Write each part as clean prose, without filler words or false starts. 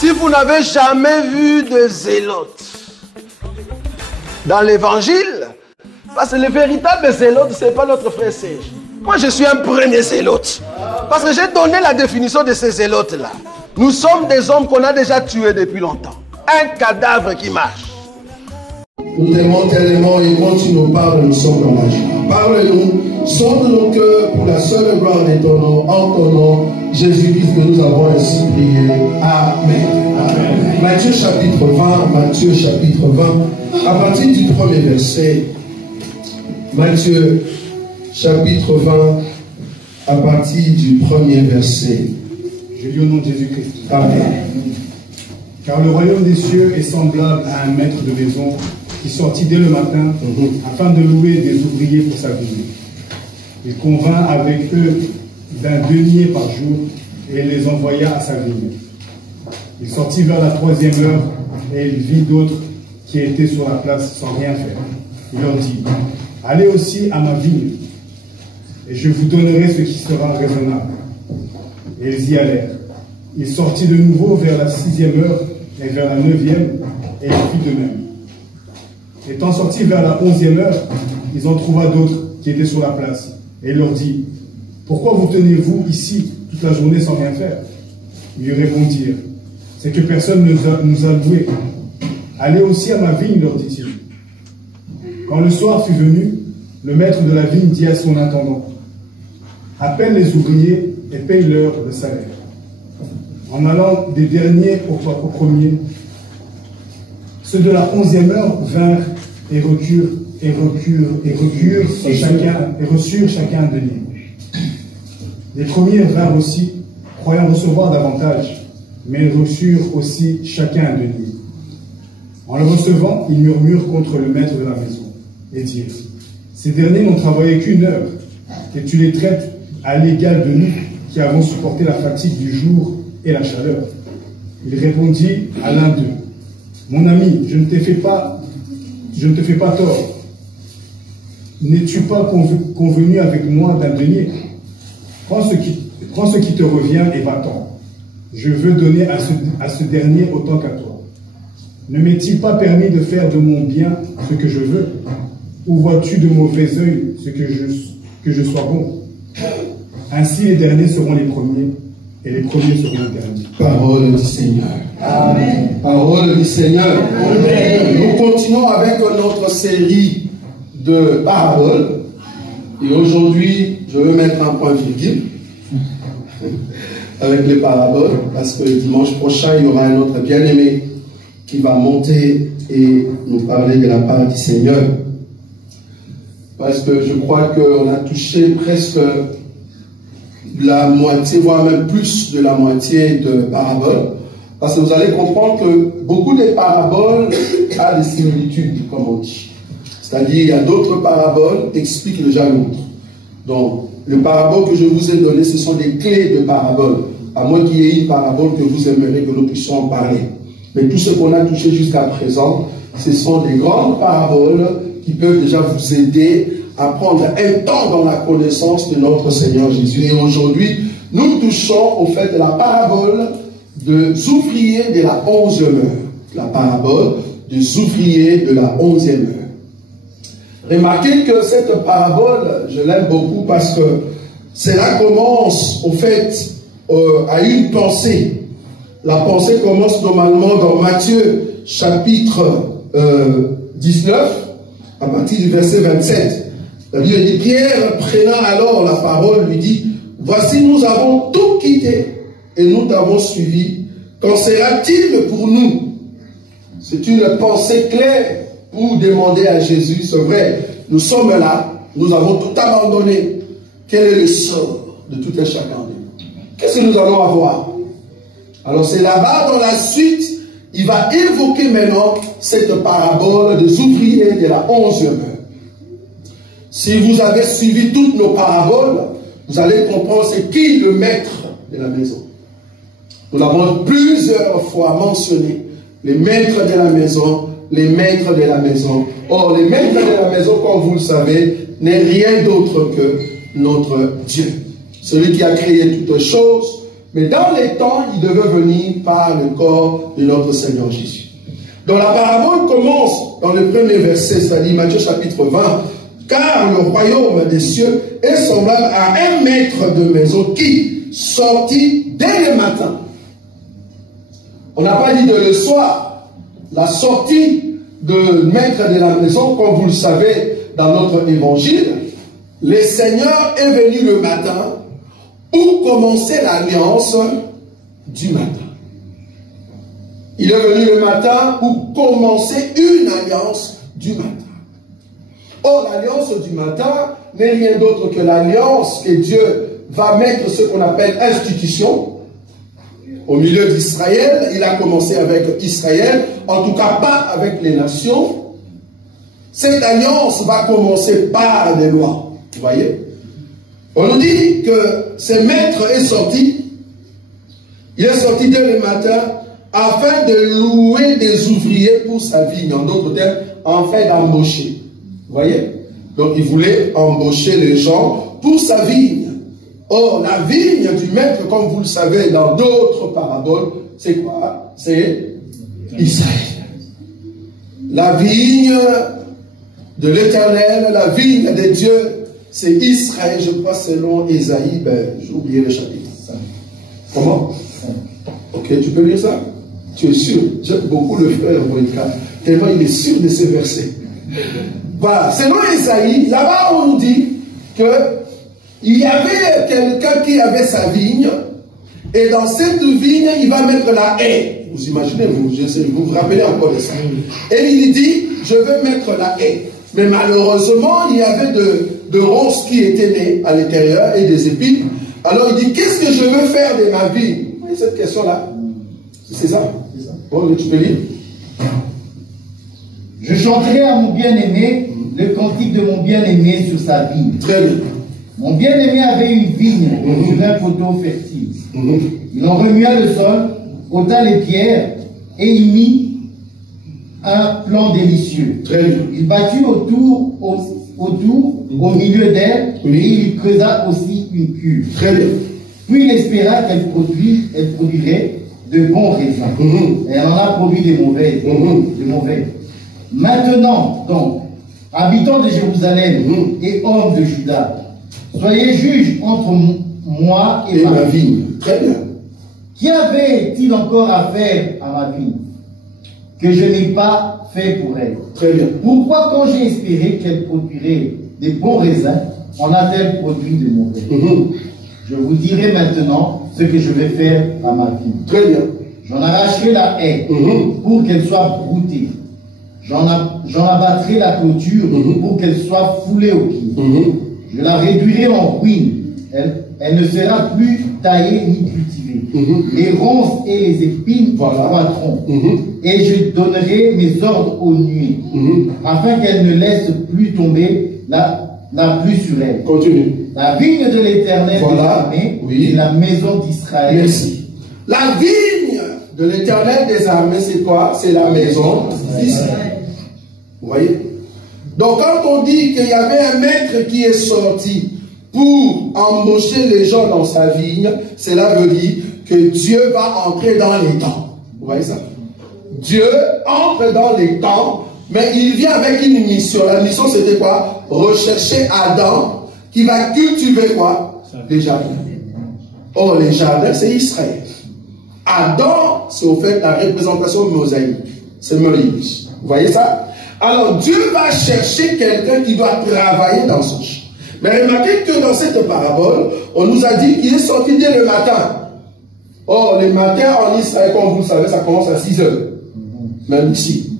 Si vous n'avez jamais vu de zélotes dans l'évangile, parce que le véritable zélote, ce n'est pas notre frère Serge. Moi, je suis un premier zélote. Parce que j'ai donné la définition de ces zélotes-là. Nous sommes des hommes qu'on a déjà tués depuis longtemps. Un cadavre qui marche. Nous t'aimons tellement et quand tu nous parles, nous sommes dans la joie. Parle-nous, sonde nos cœurs pour la seule gloire de ton nom, en ton nom, Jésus-Christ, que nous avons ainsi prié. Amen. Amen. Matthieu chapitre 20, Matthieu chapitre 20, à partir du premier verset. Matthieu chapitre 20, à partir du premier verset. Je lis au nom de Jésus-Christ. Amen. Car le royaume des cieux est semblable à un maître de maison qui sortit dès le matin afin de louer des ouvriers pour sa vigne. Il convint avec eux d'un denier par jour et les envoya à sa vigne. Il sortit vers la 3e heure et il vit d'autres qui étaient sur la place sans rien faire. Il leur dit, allez aussi à ma vigne et je vous donnerai ce qui sera raisonnable. Et ils y allèrent. Il sortit de nouveau vers la 6e heure et vers la 9e, et il fit de même. Étant sortis vers la 11e heure, ils en trouva d'autres qui étaient sur la place. Et il leur dit, pourquoi vous tenez-vous ici toute la journée sans rien faire? Ils lui répondirent, c'est que personne nous a loués. Allez aussi à ma vigne, leur dit-il. Quand le soir fut venu, le maître de la vigne dit à son intendant, appelle les ouvriers et paye-leur le salaire. En allant des derniers aux premiers, ceux de la 11e heure vinrent et reçurent chacun un denier. Les premiers vinrent aussi, croyant recevoir davantage, mais ils reçurent aussi chacun un denier. En le recevant, ils murmurent contre le maître de la maison et dirent, ces derniers n'ont travaillé qu'1 heure, et tu les traites à l'égal de nous qui avons supporté la fatigue du jour et la chaleur. Il répondit à l'un d'eux, mon ami, je ne te fais pas tort. N'es-tu pas convenu avec moi d'un denier? Prends ce qui te revient et va-t'en. Je veux donner à ce dernier autant qu'à toi. Ne m'est-il pas permis de faire de mon bien ce que je veux? Ou vois-tu de mauvais œil ce que je sois bon? Ainsi les derniers seront les premiers, et les premiers seront les derniers. Parole du Seigneur. Amen. Parole du Seigneur. Amen. Nous continuons avec notre série de paraboles. Et aujourd'hui, je vais mettre un point virgule avec les paraboles, parce que dimanche prochain, il y aura un autre bien-aimé qui va monter et nous parler de la part du Seigneur. Parce que je crois qu'on a touché presque la moitié, voire même plus de la moitié de paraboles. Parce que vous allez comprendre que beaucoup de paraboles ont des similitudes, comme on dit. C'est-à-dire, il y a d'autres paraboles qui expliquent déjà l'autre. Donc, les paraboles que je vous ai données, ce sont des clés de paraboles. À moins qu'il y ait une parabole que vous aimeriez que nous puissions en parler. Mais tout ce qu'on a touché jusqu'à présent, ce sont des grandes paraboles qui peuvent déjà vous aider à prendre un temps dans la connaissance de notre Seigneur Jésus. Et aujourd'hui, nous touchons au fait de la parabole des ouvriers de la 11e heure. La parabole des ouvriers de la 11e heure. Remarquez que cette parabole, je l'aime beaucoup parce que cela commence, au fait, à une pensée. La pensée commence normalement dans Matthieu, chapitre 19, à partir du verset 27. La Bible dit, Pierre, prenant alors la parole, lui dit, voici, nous avons tout quitté et nous t'avons suivi. Qu'en sera-t-il pour nous? C'est une pensée claire pour demander à Jésus, c'est vrai, nous sommes là, nous avons tout abandonné. Quel est le sort de tout un chacun de nous? Qu'est-ce que nous allons avoir? Alors c'est là-bas, dans la suite, il va évoquer maintenant cette parabole des ouvriers de la 11e heure. Si vous avez suivi toutes nos paraboles, vous allez comprendre c'est qui le maître de la maison. Nous l'avons plusieurs fois mentionné. Les maîtres de la maison, les maîtres de la maison. Or, les maîtres de la maison, comme vous le savez, n'est rien d'autre que notre Dieu. Celui qui a créé toutes choses, Mais dans les temps, il devait venir par le corps de notre Seigneur Jésus. Donc la parabole commence dans le premier verset, c'est-à-dire Matthieu chapitre 20. Car le royaume des cieux est semblable à un maître de maison qui sortit dès le matin. On n'a pas dit de le soir. La sortie de maître de la maison, comme vous le savez dans notre évangile, le Seigneur est venu le matin pour commencer l'alliance du matin. Il est venu le matin pour commencer une alliance du matin. Or, l'alliance du matin n'est rien d'autre que l'alliance que Dieu va mettre ce qu'on appelle institution. Au milieu d'Israël, il a commencé avec Israël, en tout cas pas avec les nations. Cette alliance va commencer par des lois. Vous voyez? On nous dit que ce maître est sorti. Il est sorti dès le matin afin de louer des ouvriers pour sa vigne. En d'autres termes, afin d'embaucher. Vous voyez? Donc il voulait embaucher les gens pour sa vigne. Or, la vigne du maître, comme vous le savez dans d'autres paraboles, c'est quoi? C'est Israël. La vigne de l'Éternel, la vigne de Dieu, c'est Israël, je crois, selon Ésaïe, j'ai oublié le chapitre. Comment? Ok, tu peux lire ça? Tu es sûr? J'aime beaucoup le frère Moïka, tellement il est sûr de ces versets. Voilà, selon Ésaïe, là-bas on nous dit que il y avait quelqu'un qui avait sa vigne, et dans cette vigne, il va mettre la haie. Vous imaginez, vous vous rappelez encore de ça. Et il dit, je vais mettre la haie. Mais malheureusement, il y avait de ronces qui étaient nées à l'intérieur et des épines. Alors il dit, qu'est-ce que je veux faire de ma vigne? Vous voyez cette question-là? C'est ça? Bon, tu peux lire. Je chanterai à mon bien-aimé le cantique de mon bien-aimé sur sa vigne. Très bien. Mon bien-aimé avait une vigne sur un poteau fertile. Il en remua le sol, ôta les pierres et y mit un plan délicieux. Très bien. Il battit autour, au milieu d'elle, et il creusa aussi une cuve. Très bien. Puis il espéra qu'elle produirait de bons raisins. Et elle en a produit de mauvais. Maintenant, donc, habitants de Jérusalem et hommes de Juda, soyez juges entre moi et ma vigne. Très bien. Qui avait-il encore à faire à ma vigne que je n'ai pas fait pour elle? Très bien. Pourquoi, quand j'ai espéré qu'elle produirait des bons raisins, en a-t-elle produit de mauvais? Je vous dirai maintenant ce que je vais faire à ma vigne. Très bien. J'en arracherai la haie pour qu'elle soit broutée. J'en abattrai la clôture pour qu'elle soit foulée au pied. Je la réduirai en ruine. Elle ne sera plus taillée ni cultivée. Les ronces et les épines croîtront. Et je donnerai mes ordres aux nuées, afin qu'elle ne laisse plus tomber la pluie sur elle. Continue. La vigne de l'Éternel des armées, c'est la maison d'Israël. Merci. La vigne de l'Éternel des armées, c'est quoi? C'est la maison d'Israël. Vous voyez? Donc quand on dit qu'il y avait un maître qui est sorti pour embaucher les gens dans sa vigne, cela veut dire que Dieu va entrer dans les temps. Vous voyez ça? Dieu entre dans les temps, mais il vient avec une mission. La mission c'était quoi? Rechercher Adam qui va cultiver quoi? Les jardins. Or les jardins c'est Israël. Adam c'est au fait la représentation mosaïque. C'est Moïse. Vous voyez ça? Alors Dieu va chercher quelqu'un qui doit travailler dans son champ. Mais remarquez que dans cette parabole, on nous a dit qu'il est sorti dès le matin. Or, les matins en Israël, comme vous le savez, ça commence à 6 heures. Même ici.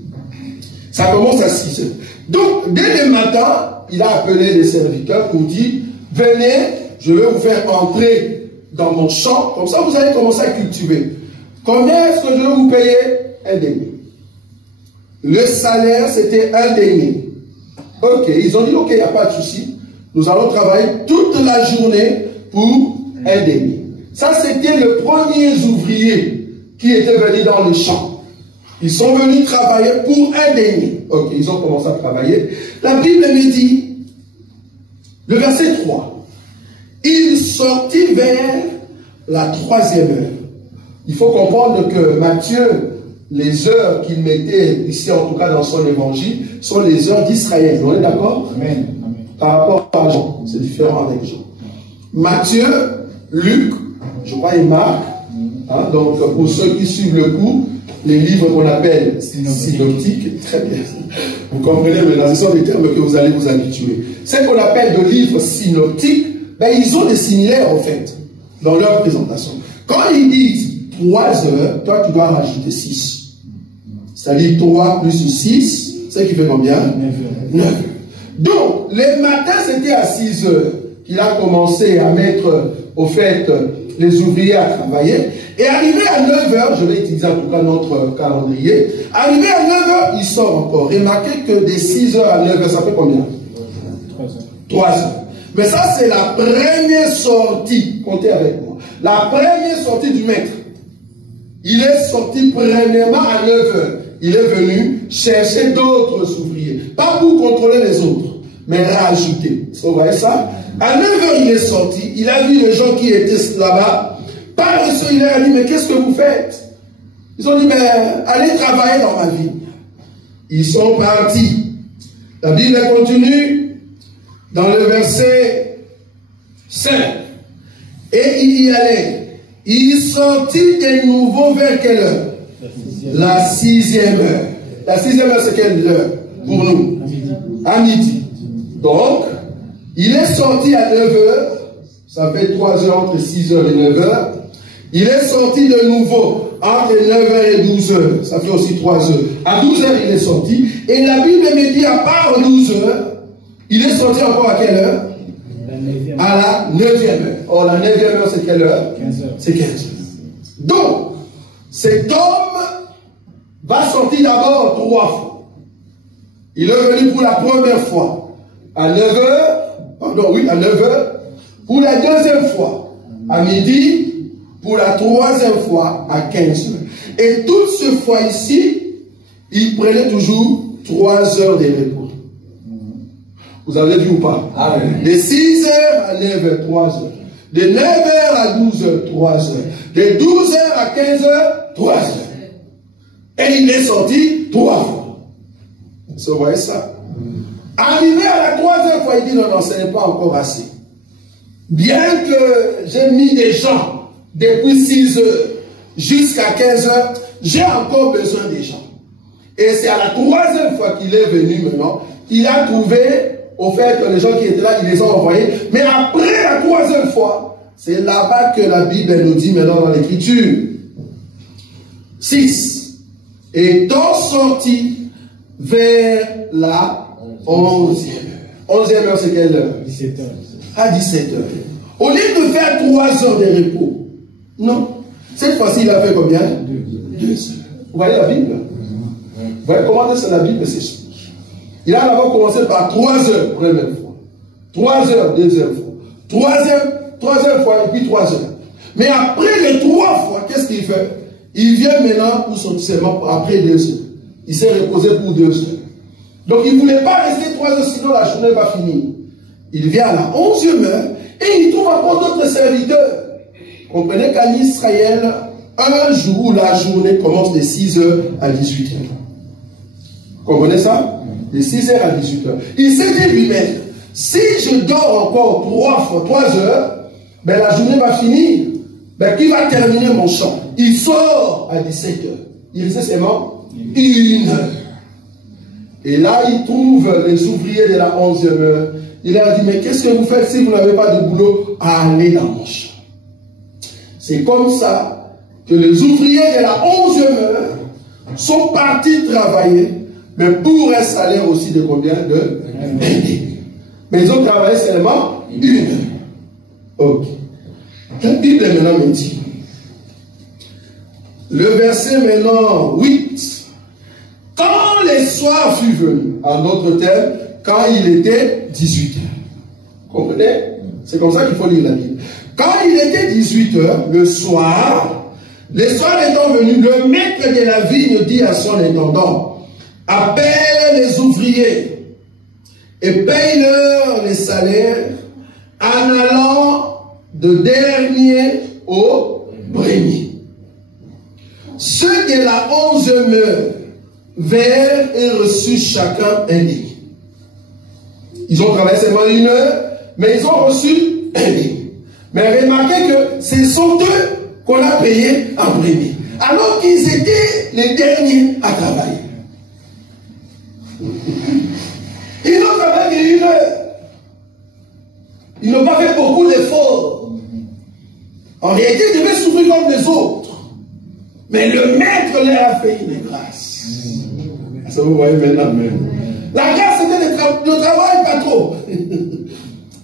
Ça commence à 6 heures. Donc, dès le matin, il a appelé les serviteurs pour dire, venez, je vais vous faire entrer dans mon champ. Comme ça, vous allez commencer à cultiver. Combien est-ce que je vais vous payer? Un denier. Le salaire, c'était un denier. Ok, ils ont dit, ok, il n'y a pas de souci. Nous allons travailler toute la journée pour un denier. Ça, c'était le premier ouvrier qui était venu dans le champ. Ils sont venus travailler pour un denier. Ok, ils ont commencé à travailler. La Bible me dit, le verset 3, il sortit vers la 3e heure. Il faut comprendre que Matthieu, les heures qu'il mettait ici, en tout cas dans son évangile, sont les heures d'Israël. On est d'accord? Amen. Par rapport à Jean, c'est différent avec Jean. Matthieu, Luc, je crois, et Marc, hein, donc pour ceux qui suivent le cours, les livres qu'on appelle synoptiques, très bien. Vous comprenez maintenant, ce sont des termes que vous allez vous habituer. Ce qu'on appelle de livres synoptiques, ben, ils ont des similaires en fait, dans leur présentation. Quand ils disent 3 heures, toi tu dois rajouter 6. C'est-à-dire 3 plus 6, c'est qui fait combien? 9 heures. Donc, les matins c'était à 6 heures qu'il a commencé à mettre au fait les ouvriers à travailler. Et arrivé à 9 heures, je vais utiliser en tout cas notre calendrier, arrivé à 9 heures, il sort encore. Remarquez que de 6 heures à 9 heures, ça fait combien? 3 heures. Mais ça, c'est la première sortie. Comptez avec moi. La première sortie du maître. Il est sorti premièrement à 9 heures. Il est venu chercher d'autres ouvriers. Pas pour contrôler les autres, mais rajouter. Vous voyez ça? À 9 heures, il est sorti. Il a vu les gens qui étaient là-bas. Par le il leur a dit, mais qu'est-ce que vous faites? Ils ont dit, mais allez travailler dans ma vie. Ils sont partis. La Bible continue dans le verset 5. Et il y allait. Il sortit de nouveau vers quelle heure? La 6e heure. La 6e heure, c'est quelle heure pour nous? À midi. Donc, il est sorti à 9 heures. Ça fait 3 heures entre 6 heures et 9 heures. Il est sorti de nouveau entre 9 heures et 12 heures. Ça fait aussi 3 heures. À 12 heures, il est sorti. Et la Bible me dit, à part 12 heures, il est sorti encore à quelle heure? À la 9e heure. Or, la 9e heure, c'est quelle heure? 15 heures. C'est 15 heures. Donc, cet homme va sortir d'abord 3 fois. Il est venu pour la première fois à 9 heures, pardon, oui, à 9 heures. Pour la deuxième fois, à midi. Pour la 3e fois, à 15 heures. Et toutes ces fois ici, il prenait toujours 3 heures de repos. Vous avez vu ou pas? Amen. De 6 heures à 9 heures, 3 heures. De 9 heures à 12 heures, 3 heures. De 12 heures à 15 heures, 3 heures. Et il est sorti 3 fois. Vous voyez ça? Arrivé à la 3e fois, il dit, non, non, ce n'est pas encore assez. Bien que j'ai mis des gens depuis 6 heures jusqu'à 15 heures, j'ai encore besoin des gens. Et c'est à la 3e fois qu'il est venu maintenant, il a trouvé, au fait, que les gens qui étaient là, il les a envoyés. Mais après la 3e fois, c'est là-bas que la Bible nous dit maintenant dans l'Écriture. 6. Étant sorti vers la 11e heure. 11e heure, c'est quelle heure? 17 heures. À 17 heures. Au lieu de faire 3 heures de repos, non. Cette fois-ci, il a fait combien? 2 heures. Vous voyez la Bible? Vous voyez comment c'est la Bible s'explique. Il a d'abord commencé par 3 heures, première fois. 3 heures, deuxième fois. Troisième fois, et puis 3 heures. Mais après les 3 fois, qu'est-ce qu'il fait? Il vient maintenant pour son serment après 2 heures. Il s'est reposé pour 2 heures. Donc il ne voulait pas rester 3 heures, sinon la journée va finir. Il vient à la 11e heure et il trouve encore d'autres serviteurs. Comprenez qu'en Israël, un jour, la journée commence de 6 heures à 18 heures. Comprenez ça? De 6 heures à 18 heures. Il s'est dit lui-même, si je dors encore 3 heures, ben la journée va finir. Ben qui va terminer mon chant? Il sort à 17 heures. Il restait seulement 1 heure. Et là, il trouve les ouvriers de la 11e heure. Il leur a dit, mais qu'est-ce que vous faites si vous n'avez pas de boulot? Allez dans mon champ. C'est comme ça que les ouvriers de la 11e heure sont partis travailler, mais pour un salaire aussi de combien? De 20 000. Mais ils ont travaillé seulement 1 heure. Ok. La Bible maintenant me dit, le verset maintenant 8, quand le soir fut venu, en d'autres termes, quand il était 18 heures. Comprenez? C'est comme ça qu'il faut lire la Bible. Quand il était 18 heures, le soir étant venu, le maître de la vigne dit à son intendant, appelle les ouvriers et paye-leur les salaires en allant de dernier au brebis. Ceux de la 11e heure vinrent et reçurent chacun un denier. Ils ont travaillé seulement 1 heure, mais ils ont reçu un denier. Mais remarquez que ce sont eux qu'on a payés en premier, alors qu'ils étaient les derniers à travailler. Ils n'ont travaillé qu'1 heure. Ils n'ont pas fait beaucoup d'efforts. En réalité, ils devaient souffrir comme les autres. Mais le maître leur a fait une grâce. Ça vous voyez maintenant même. La grâce, c'était le travail pas trop.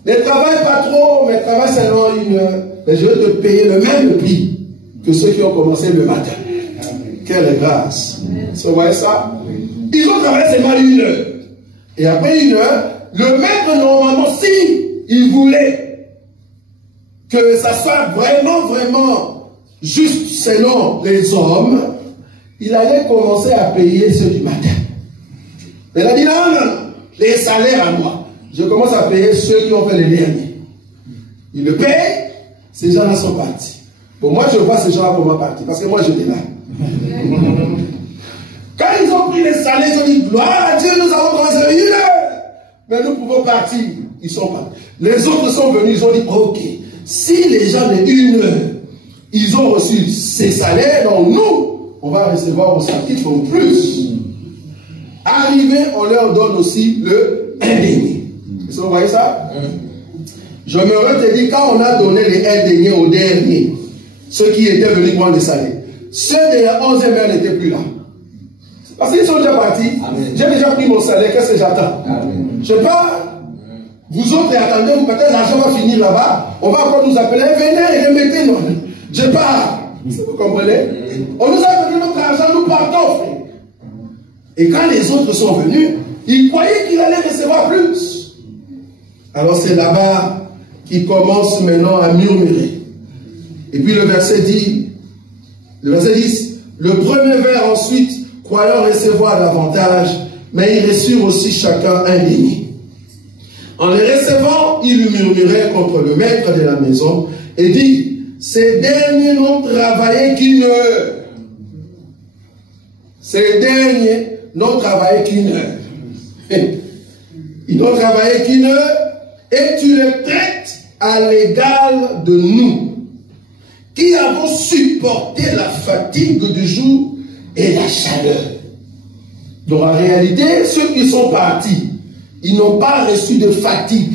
Ne travaille pas trop, mais travaille seulement 1 heure. Mais je vais te payer le même prix que ceux qui ont commencé le matin. Quelle grâce. Vous voyez ça? Ils ont travaillé seulement 1 heure. Et après 1 heure, le maître, normalement, si il voulait que ça soit vraiment, vraiment juste selon les hommes, il allait commencer à payer ceux du matin. Mais il a dit non, non, les salaires à moi. Je commence à payer ceux qui ont fait les derniers. Il le paye, ces gens-là sont partis. Bon, moi je vois ces gens-là comment partir, parce que moi j'étais là. Quand ils ont pris les salaires, ils ont dit gloire à Dieu, nous avons commencé 1 heure. Mais nous pouvons partir. Ils sont partis. Les autres sont venus, ils ont dit ok, si les gens de 1 heure, ils ont reçu ces salaires, donc nous, on va recevoir au salaire en plus. Arrivé, on leur donne aussi le 1 denier. Vous voyez ça? Je me te dire, quand on a donné les 1 denier aux derniers, ceux qui étaient venus prendre les salaires, ceux de la 11e heure n'étaient plus là. Parce qu'ils sont déjà partis. J'ai déjà pris mon salaire, qu'est-ce que j'attends? Je pars. Vous autres attendez, vous peut-être l'argent va finir là-bas. On va encore nous appeler, venez et remettez-nous. Je pars. Vous comprenez? On nous a donné notre argent, nous partons, frère. Et quand les autres sont venus, ils croyaient qu'il allait recevoir plus. Alors c'est là-bas qu'il commence maintenant à murmurer. Et puis le verset 10, le premier vers ensuite, croyant recevoir davantage, mais ils reçurent aussi chacun un denier. En les recevant, ils murmuraient contre le maître de la maison et dit, ces derniers n'ont travaillé qu'1 heure. Ces derniers n'ont travaillé qu'1 heure. Ils n'ont travaillé qu'1 heure et tu les traites à l'égal de nous, qui avons supporté la fatigue du jour et la chaleur. Donc en réalité, ceux qui sont partis, ils n'ont pas reçu de fatigue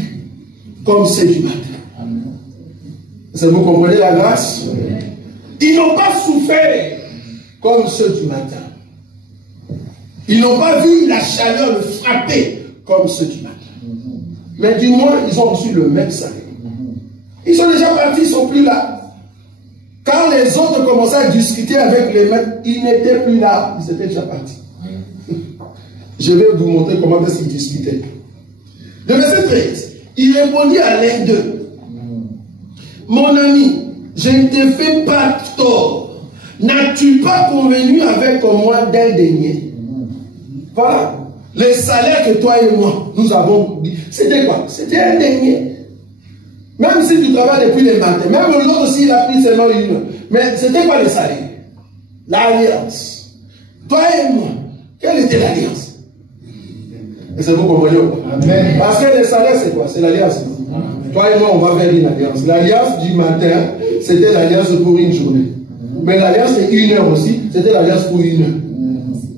comme ceux du matin. Vous comprenez la grâce? Ils n'ont pas souffert comme ceux du matin. Ils n'ont pas vu la chaleur le frapper comme ceux du matin. Mais du moins, ils ont reçu le même salaire. Ils sont déjà partis, ils ne sont plus là. Quand les autres commençaient à discuter avec les maîtres, ils n'étaient plus là. Ils étaient déjà partis. Je vais vous montrer comment ils discutaient. Le verset 13, il répondit à l'un d'eux. Mon ami, je ne te fais pas tort. N'as-tu pas convenu avec moi d'un denier? Voilà. Les salaires que toi et moi, nous avons dit, c'était quoi? C'était un denier. Même si tu travailles depuis le matin, même l'autre aussi, il a pris seulement 1 heure. Mais c'était quoi les salaires? L'alliance. Toi et moi, quelle était l'alliance? Et c'est vous comprenez? Amen. Parce que les salaires, c'est quoi? C'est l'alliance. Toi et moi, on va faire une alliance. L'alliance du matin, c'était l'alliance pour une journée. Mais l'alliance de 1 heure aussi, c'était l'alliance pour 1 heure.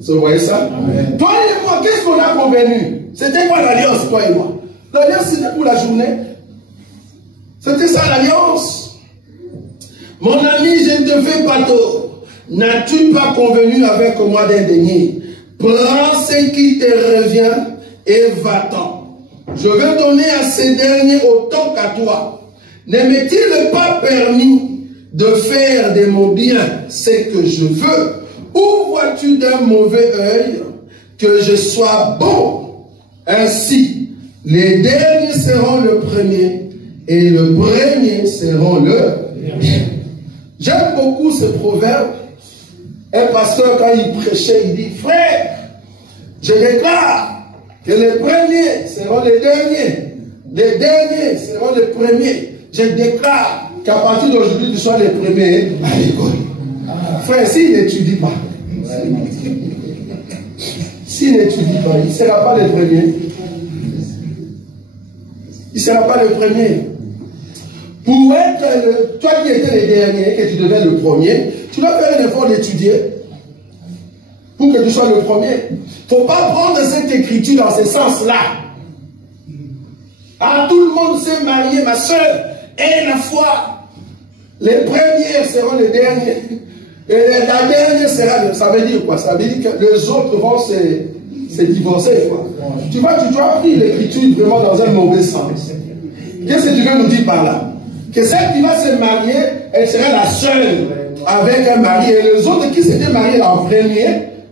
Vous voyez ça? Amen. Toi et moi, qu'est-ce qu'on a convenu? C'était quoi l'alliance, toi et moi? L'alliance, c'était pour la journée. C'était ça l'alliance. Mon ami, je ne te fais pas tort. N'as-tu pas convenu avec moi d'un denier? Prends ce qui te revient et va-t'en. Je vais donner à ces derniers autant qu'à toi. Ne m'est-il pas permis de faire de mon bien ce que je veux? Ou vois-tu d'un mauvais œil que je sois bon? Ainsi, les derniers seront le premier et le premier seront le dernier. J'aime beaucoup ce proverbe. Un pasteur, quand il prêchait, il dit, frère, je déclare que les premiers seront les derniers. Les derniers seront les premiers. Je déclare qu'à partir d'aujourd'hui, tu sois le premier à l'école. Frère, s'il n'étudie pas, s'il n'étudie pas, il ne sera pas le premier. Il ne sera pas le premier. Pour être, toi qui étais le dernier, que tu deviens le premier, tu dois faire un effort d'étudier pour que tu sois le premier. Il ne faut pas prendre cette écriture dans ce sens-là. Ah, tout le monde s'est marié, ma soeur, et la foi. Les premiers seront les derniers. Et la dernière sera, ça veut dire quoi? Ça veut dire que les autres vont se divorcer, quoi. Tu vois, tu as pris l'écriture vraiment dans un mauvais sens. Qu'est-ce que tu veux nous dire par là? Que celle qui va se marier, elle sera la seule avec un mari. Et les autres qui s'étaient mariés en premier,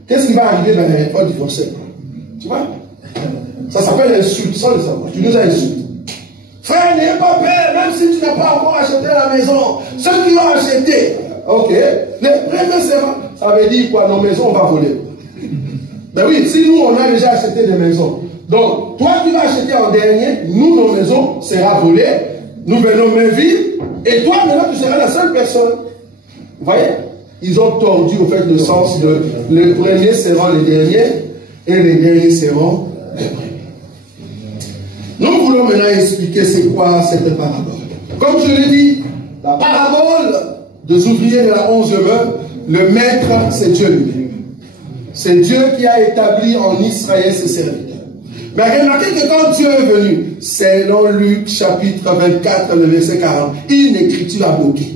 qu'est-ce qui va arriver? Ben, ils vont divorcer, quoi. Tu vois? Ça s'appelle l'insulte, sans le savoir. Tu nous as insulté. Frère, n'ayez pas peur, même si tu n'as pas encore acheté la maison. Ceux qui l'ont acheté, ok. Les premiers seront, ça veut dire quoi? Nos maisons, on va voler. Ben oui, si nous, on a déjà acheté des maisons. Donc, toi qui vas acheter en dernier, nous, nos maisons seront volées. Nous venons main vide. Et toi, maintenant, tu seras la seule personne. Vous voyez? Ils ont tordu, au fait, le sens de les premiers seront les derniers et les derniers seront les premiers. Nous voulons maintenant expliquer c'est quoi cette parabole. Comme je l'ai dit, la parabole des ouvriers de la 11e heure, le maître, c'est Dieu lui-même. C'est Dieu qui a établi en Israël ses serviteurs. Mais remarquez que quand Dieu est venu, selon Luc chapitre 24, le verset 40, une écriture a bloqué.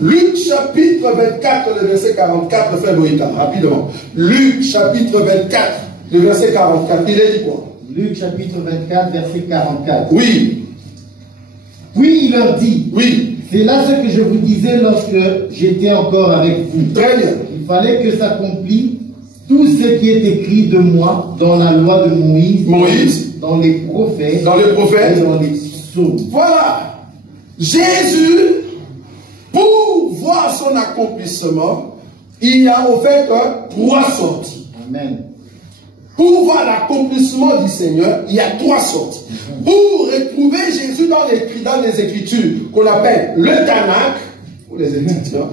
Luc chapitre 24, le verset 44, frère Boïta, rapidement. Luc chapitre 24, le verset 44, il est dit quoi? Luc chapitre 24, verset 44. Oui. Puis il leur dit, oui. C'est là ce que je vous disais lorsque j'étais encore avec vous. Très bien. Il fallait que s'accomplisse tout ce qui est écrit de moi dans la loi de Moïse, dans les prophètes, et dans les psaumes. Voilà. Jésus, pour voir son accomplissement, il y a au fait 3 sorties. Amen. Pour voir l'accomplissement du Seigneur, il y a 3 sorties. Pour retrouver Jésus dans les Écritures, qu'on appelle le Tanakh, pour les étudiants,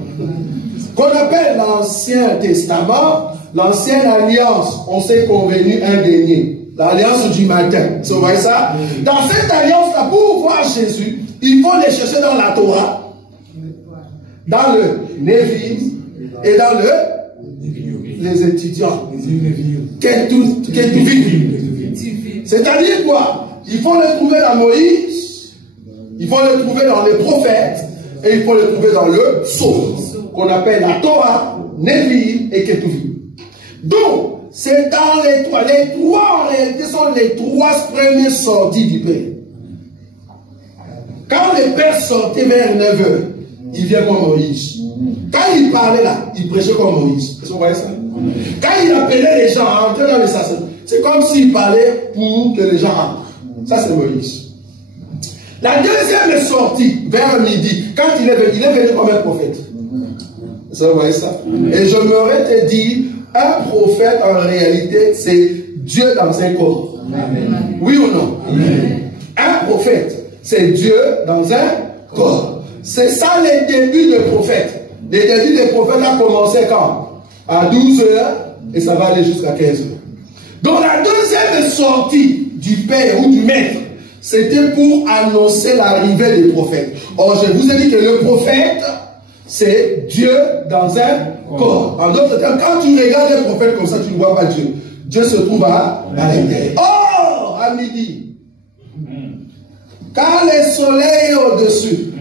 qu'on appelle l'Ancien Testament, l'Ancienne Alliance, on s'est convenu un dernier, l'Alliance du matin. Vous voyez ça? Dans cette alliance-là, pour voir Jésus, il faut les chercher dans la Torah, dans le Névi et dans les étudiants. C'est-à-dire quoi? Il faut les trouver dans Moïse, il faut les trouver dans les prophètes, et il faut les trouver dans le psaume, qu'on appelle la Torah, Névi et Ketuvim. Donc, c'est dans les 3. Les 3 en réalité sont les 3 premières sorties du Père. Quand le Père sortait vers 9 h, il vient comme Moïse. Quand il parlait là, il prêchait comme Moïse. Vous voyez ça? Quand il appelait les gens à entrer dans les sacerdoces, c'est comme s'il parlait pour que les gens entrent. Ça, c'est Moïse. La deuxième sortie, vers midi, quand il est venu comme un prophète. Vous voyez ça? Et je m'aurais te dit, un prophète, en réalité, c'est Dieu dans un corps. Amen. Oui ou non? Amen. Un prophète, c'est Dieu dans un corps. C'est ça les débuts des prophètes. Les débuts des prophètes ont commencé quand? À 12 h et ça va aller jusqu'à 15 h. Donc la deuxième sortie du Père ou du Maître, c'était pour annoncer l'arrivée des prophètes. Or, je vous ai dit que le prophète, c'est Dieu dans un corps. En d'autres termes, quand tu regardes un prophète comme ça, tu ne vois pas Dieu. Dieu se trouve à l'intérieur. Or, à midi, quand le soleil est au-dessus,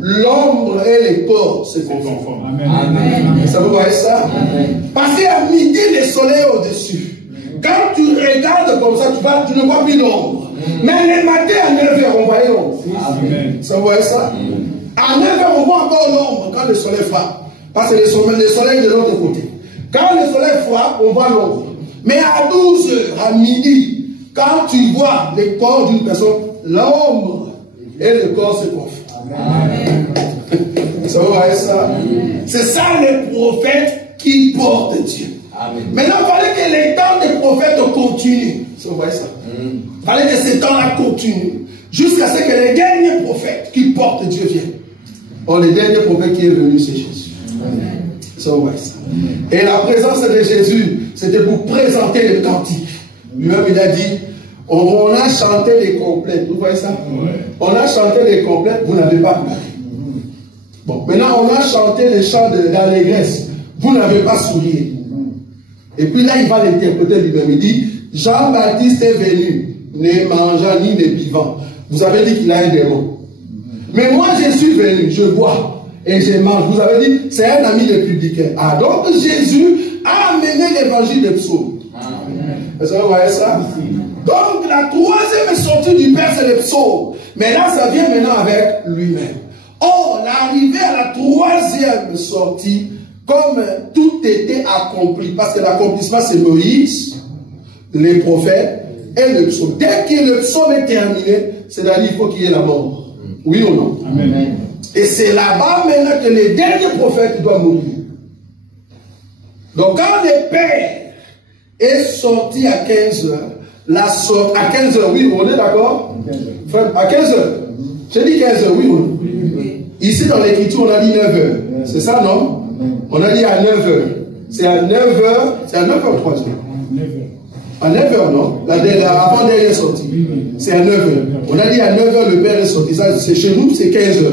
l'ombre et le corps se confondent. Amen. Ça vous voyez ça? Amen. Parce qu'à midi, le soleil est au-dessus. Quand tu regardes comme ça, tu ne vois plus l'ombre. Mais le matin à 9 h, on voyait l'ombre. Ça vous voyez ça? À 9 h, on voit encore l'ombre quand le soleil frappe. Parce que le soleil est de l'autre côté. Quand le soleil frappe, on voit l'ombre. Mais à 12 h, à midi, quand tu vois le corps d'une personne, l'ombre et le corps se confondent. Amen. Ça vous voyez ça? C'est ça les prophètes qui portent Dieu. Amen. Maintenant, il fallait que les temps des prophètes continuent. Ça vous voyez ça? Il fallait que ces temps-là continuent. Jusqu'à ce que les derniers prophètes qui portent Dieu viennent. Or, le dernier prophète qui est venu, c'est Jésus. Ça, on voit ça. Et la présence de Jésus, c'était pour présenter le cantique. Lui-même, il a dit, on a chanté les complètes. Vous voyez ça? On a chanté les complètes, vous n'avez pas pleuré. Bon, maintenant, on a chanté les chants d'allégresse. Vous n'avez pas souri. Et puis là, il va l'interpréter lui-même. Il dit, Jean-Baptiste est venu, ne mangeant ni ne buvant. Vous avez dit qu'il a un démon. Mais moi, je suis venu, je bois et je mange. Vous avez dit, c'est un ami des publicains. Ah, donc Jésus a amené l'évangile des psaumes. Est-ce que vous voyez ça? Donc, la troisième sortie du Père, c'est les psaumes. Mais là, ça vient maintenant avec lui-même. Or, l'arrivée à la troisième sortie, comme tout était accompli, parce que l'accomplissement, c'est Moïse, les prophètes et le psaume. Dès que le psaume est terminé, c'est-à-dire qu'il faut qu'il y ait la mort. Oui ou non? Amen. Et c'est là-bas maintenant que les derniers prophètes doivent mourir. Donc quand le Père est sorti à 15 heures, à 15 heures, oui, on est d'accord? À 15 heures. J'ai dit 15 heures, oui ou non? Ici dans l'écriture, on a dit 9 heures. C'est ça, non? On a dit à 9 heures. C'est à 9 heures, c'est à 9 heures 3 heures. À 9 heures, non? Avant-dernière sortie. C'est à 9 heures. On a dit à 9 heures, le Père est sorti. Ça, c'est chez nous, c'est 15 heures.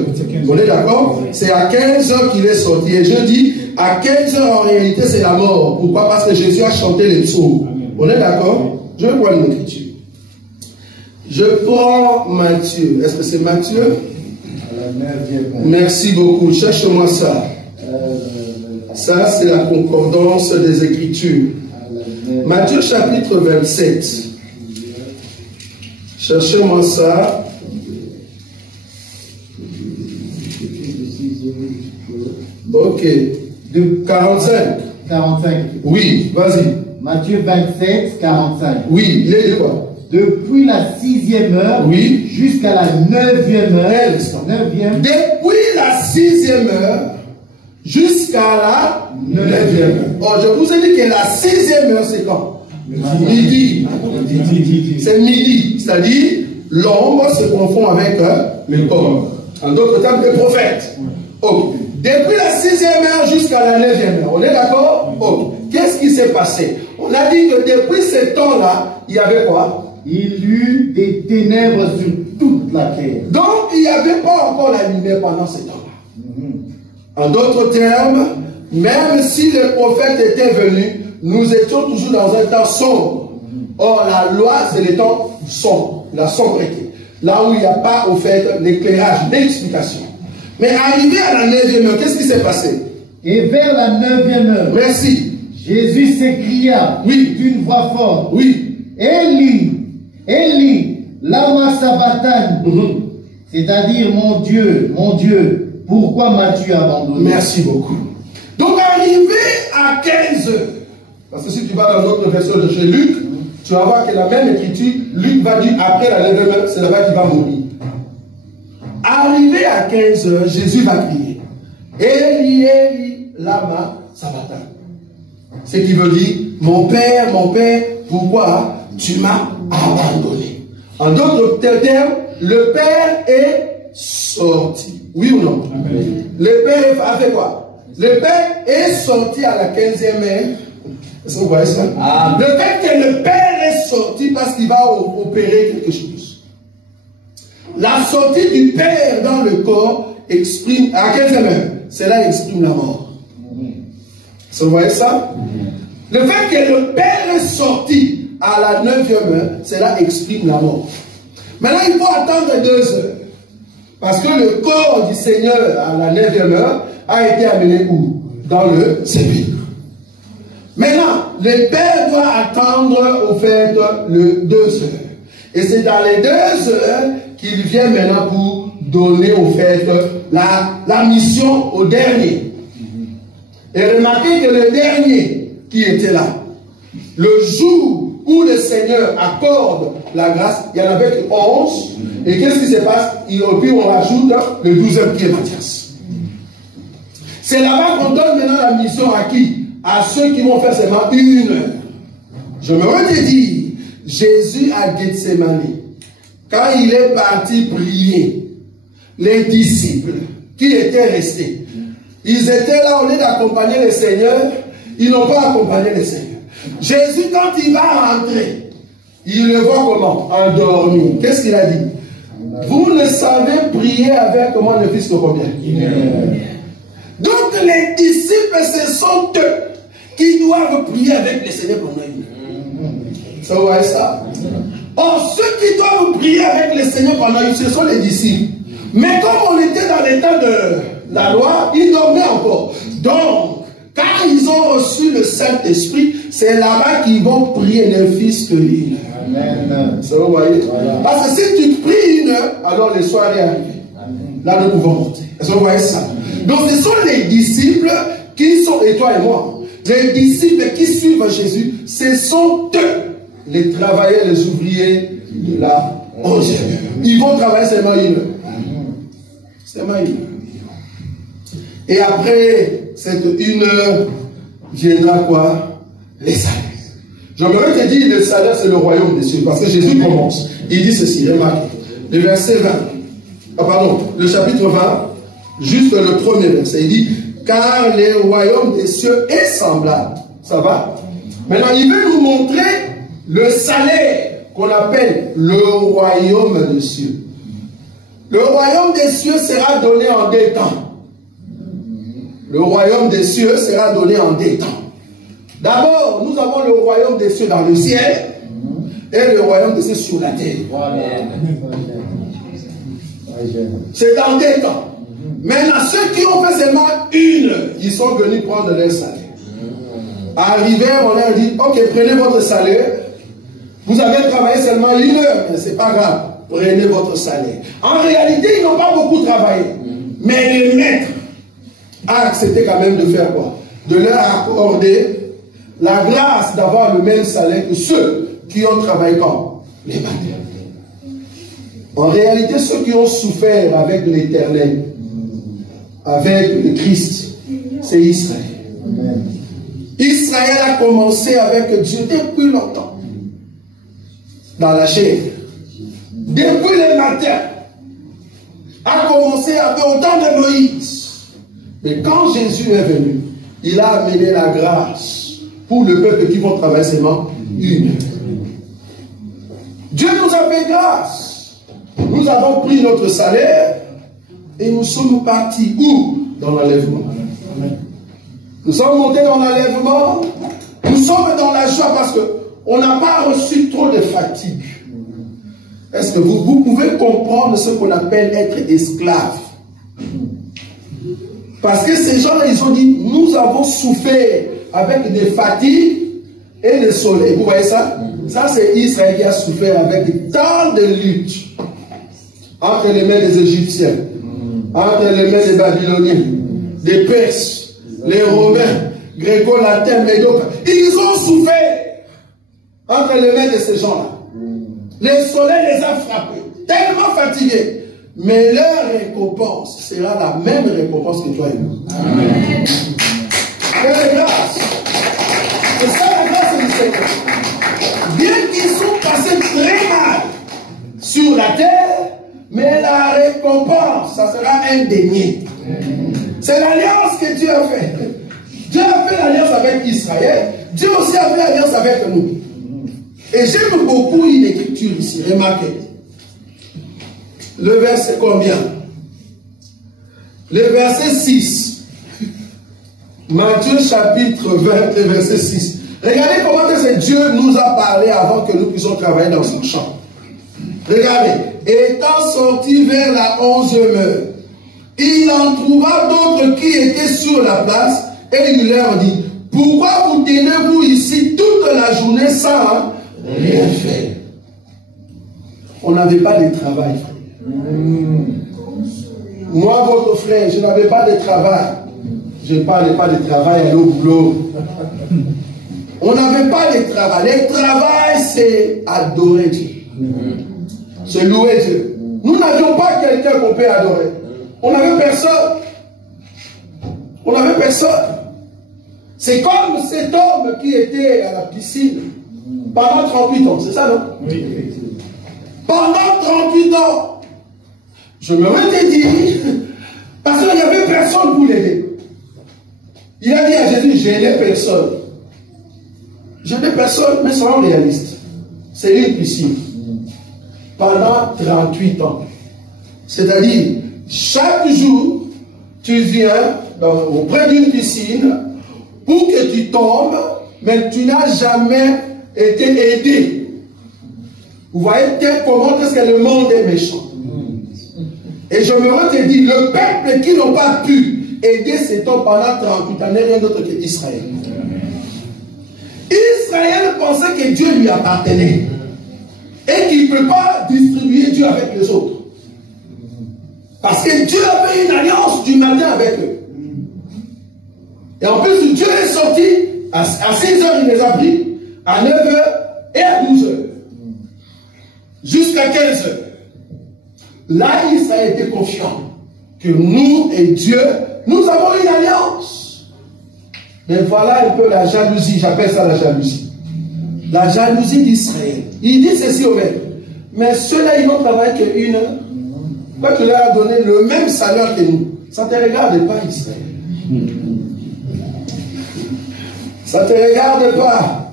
On est d'accord? C'est à 15 heures qu'il est sorti. Et je dis, à 15 heures, en réalité, c'est la mort. Pourquoi? Parce que Jésus a chanté les psaumes. On est d'accord? Je vais prendre une écriture. Je prends Matthieu. Est-ce que c'est Matthieu? Merci beaucoup. Cherche-moi ça. Ça, c'est la concordance des Écritures. Matthieu chapitre 27. Cherchez-moi ça. Ok. De 45. 45. Oui, vas-y. Matthieu 27, 45. Oui, il est de quoi? Depuis la 6e heure, oui, jusqu'à la 9e heure. 9e. Depuis la 6e heure jusqu'à la 9e heure. Oh, je vous ai dit que la 6e heure, c'est quand? Midi. C'est midi. C'est-à-dire, l'ombre se confond avec le corps. En d'autres termes, les prophètes. Okay. Depuis la 6e heure jusqu'à la 9e heure. On est d'accord? Okay. Qu'est-ce qui s'est passé? On a dit que depuis ce temps-là, il y avait quoi? Il y eut des ténèbres sur toute la terre. Donc, il n'y avait pas encore la lumière pendant ce temps-là. En d'autres termes, même si les prophètes étaient venus, nous étions toujours dans un temps sombre. Or, la loi, c'est le temps sombre, la sombreté. Là où il n'y a pas, au fait, l'éclairage, l'explication. Mais arrivé à la 9e heure, qu'est-ce qui s'est passé? Et vers la 9e heure, merci, Jésus s'écria, oui, d'une voix forte, oui, Eli, Eli, lama sabachthani, c'est-à-dire, mon Dieu, pourquoi m'as-tu abandonné? Merci beaucoup. Donc, arrivé à 15 heures, parce que si tu vas dans l'autre version de chez Luc, tu vas voir que la même écriture, Luc va dire après la 9e heure, c'est là-bas qu'il va mourir. Arrivé à 15 heures, Jésus va crier, Eli, Eli, lama sabachthani. Ce qui veut dire, mon Père, pourquoi tu m'as abandonné? En d'autres termes, le Père est sorti. Oui ou non? Amen. Le Père a fait quoi? Le Père est sorti à la 15e heure. Est-ce que vous voyez ça? Amen. Le fait que le Père est sorti parce qu'il va opérer quelque chose. La sortie du Père dans le corps exprime, à 15e heure, cela exprime la mort. Est-ce que vous voyez ça? Le fait que le Père est sorti à la 9e heure, cela exprime la mort. Maintenant, il faut attendre 2 heures. Parce que le corps du Seigneur à la 9e heure a été amené où? Dans le sépulcre. Maintenant, le Père doit attendre au fait le 2 heures. Et c'est dans les 2 heures qu'il vient maintenant pour donner au fait la mission au dernier. Et remarquez que le dernier qui était là, le jour où le Seigneur accorde la grâce, il y en avait que 11. Et qu'est-ce qui se passe? Et puis on rajoute le 12e qui est Matthias. C'est là-bas qu'on donne maintenant la mission à qui? À ceux qui vont faire seulement 1 heure. Je me redis, Jésus à Gethsémani, quand il est parti prier, les disciples qui étaient restés, ils étaient là au lieu d'accompagner le Seigneur, ils n'ont pas accompagné le Seigneur. Jésus, quand il va rentrer, il le voit comment? Endormi. Qu'est-ce qu'il a dit? Vous ne savez prier avec moi ne fils que combien? Donc les disciples, ce sont eux qui doivent prier avec le Seigneur pendant une heure. Ça, vous voyez ça? Or, ceux qui doivent prier avec le Seigneur pendant une heure, ce sont les disciples. Mais comme on était dans l'état de la loi, ils dormaient encore. Donc, quand ils ont reçu le Saint-Esprit, c'est là-bas qu'ils vont prier le fils que une heure. Amen. Ça, vous voyez? Voilà. Parce que si tu pries une heure, alors le soir est arrivé. Là, nous pouvons monter. Est-ce que vous voyez ça? Donc, ce sont les disciples qui sont, et toi et moi, les disciples qui suivent Jésus, ce sont eux, les travailleurs, les ouvriers de la 11e heure. Ils vont travailler seulement une heure. Seulement une heure. Et après cette une heure, viendra quoi? Les salaires. J'aimerais te dire, le salaire, c'est le royaume des cieux. Parce que Jésus commence. Il dit ceci, remarquez. Le verset 20. Ah, pardon, le chapitre 20, juste le premier verset. Il dit, car le royaume des cieux est semblable. Ça va? Maintenant, il veut nous montrer le salaire qu'on appelle le royaume des cieux. Le royaume des cieux sera donné en deux temps. Le royaume des cieux sera donné en deux temps. D'abord, nous avons le royaume des cieux dans le ciel et le royaume des cieux sur la terre. C'est dans deux temps. Maintenant, ceux qui ont fait seulement une, ils sont venus prendre leur salaire. Arrivé, on leur dit, ok, prenez votre salaire. Vous avez travaillé seulement une heure, mais c'est pas grave. Prenez votre salaire. En réalité, ils n'ont pas beaucoup travaillé. Mais le maître a accepté quand même de faire quoi? De leur accorder la grâce d'avoir le même salaire que ceux qui ont travaillé comme les maîtres. En réalité, ceux qui ont souffert avec l'Éternel, avec le Christ, c'est Israël. Amen. Israël a commencé avec Dieu depuis longtemps, dans la chair. Depuis le matin, a commencé avec autant de Moïse. Mais quand Jésus est venu, il a amené la grâce pour le peuple qui vont travailler seulement une heure. Dieu nous a fait grâce. Nous avons pris notre salaire et nous sommes partis où? Dans l'enlèvement. Nous sommes montés dans l'enlèvement. Nous sommes dans la joie parce qu'on n'a pas reçu trop de fatigue. Est-ce que vous pouvez comprendre ce qu'on appelle être esclave? Parce que ces gens-là, ils ont dit, nous avons souffert avec des fatigues et des soleils. Vous voyez ça? Ça, c'est Israël qui a souffert avec tant de luttes entre les mains des Égyptiens, entre les mains des Babyloniens, des Perses, les Romains, Gréco-Latins, Médocs. Ils ont souffert entre les mains de ces gens-là. Le soleil les a frappés, tellement fatigués. Mais leur récompense sera la même récompense que toi et moi. Amen. Quelle grâce! C'est ça la grâce du Seigneur. Bien qu'ils sont passés très mal sur la terre, mais la récompense, ça sera indénié. C'est l'alliance que Dieu a fait. Dieu a fait l'alliance avec Israël. Dieu aussi a fait l'alliance avec nous. Et j'aime beaucoup une écriture ici. Remarquez. Le verset combien? Le verset 6. Matthieu chapitre 20, le verset 6. Regardez comment que Dieu nous a parlé avant que nous puissions travailler dans son champ. Regardez. Étant sorti vers la 11e heure, il en trouva d'autres qui étaient sur la place et il leur dit, pourquoi vous tenez-vous ici toute la journée sans rien faire? On n'avait pas de travail. Moi, votre frère, je n'avais pas de travail. Je ne parlais pas de travail, aller au boulot. On n'avait pas de travail. Le travail, c'est adorer Dieu. C'est louer Dieu. Nous n'avions pas quelqu'un qu'on peut adorer. On n'avait personne. On n'avait personne. C'est comme cet homme qui était à la piscine pendant 38 ans. C'est ça, non? Oui. Pendant 38 ans, je me m'étais dit, parce qu'il n'y avait personne pour l'aider. Il a dit à Jésus, je n'ai personne. Je n'ai personne, mais soyons réalistes. C'est une piscine. Pendant 38 ans. C'est-à-dire, chaque jour, tu viens auprès d'une piscine pour que tu tombes, mais tu n'as jamais été aidé. Vous voyez comment est-ce que le monde est méchant. Et je me te dire, le peuple qui n'a pas pu aider cet homme pendant 38 ans n'est rien d'autre qu'Israël. Israël pensait que Dieu lui appartenait et qu'il ne peut pas distribuer Dieu avec les autres. Parce que Dieu avait une alliance du matin avec eux. Et en plus, Dieu est sorti à 6 heures, il les a pris, à 9 heures et à 12 heures. Jusqu'à 15 heures. Là, Israël était confiant que nous et Dieu, nous avons une alliance. Mais voilà un peu la jalousie, j'appelle ça la jalousie. La jalousie d'Israël. Il dit ceci au maître. Mais ceux-là, ils n'ont travaillé qu'une heure. Quand tu leur as donné le même salaire que nous, ça ne te regarde pas, Israël. Ça ne te regarde pas.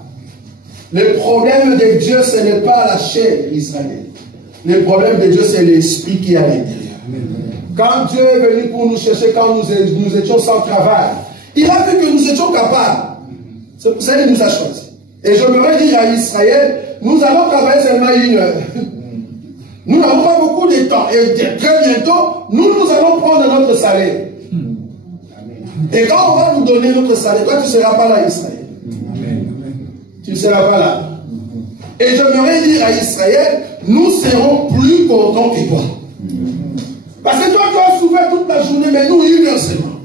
Le problème de Dieu, ce n'est pas la chair, Israël. Le problème de Dieu, c'est l'esprit qui est à l'intérieur. Quand Dieu est venu pour nous chercher, quand nous étions sans travail, il a vu que nous étions capables. C'est pour ça qu'il nous a choisis. Et je me dire à Israël, nous allons travailler seulement une heure. Nous n'avons pas beaucoup de temps. Et très bientôt, nous allons prendre notre salaire. Et quand on va nous donner notre salaire, toi, tu ne seras pas là, Israël. Tu ne seras pas là. Et j'aimerais dire à Israël, nous serons plus contents que toi. Parce que toi, tu as souffert toute la journée, mais nous, une heure seulement.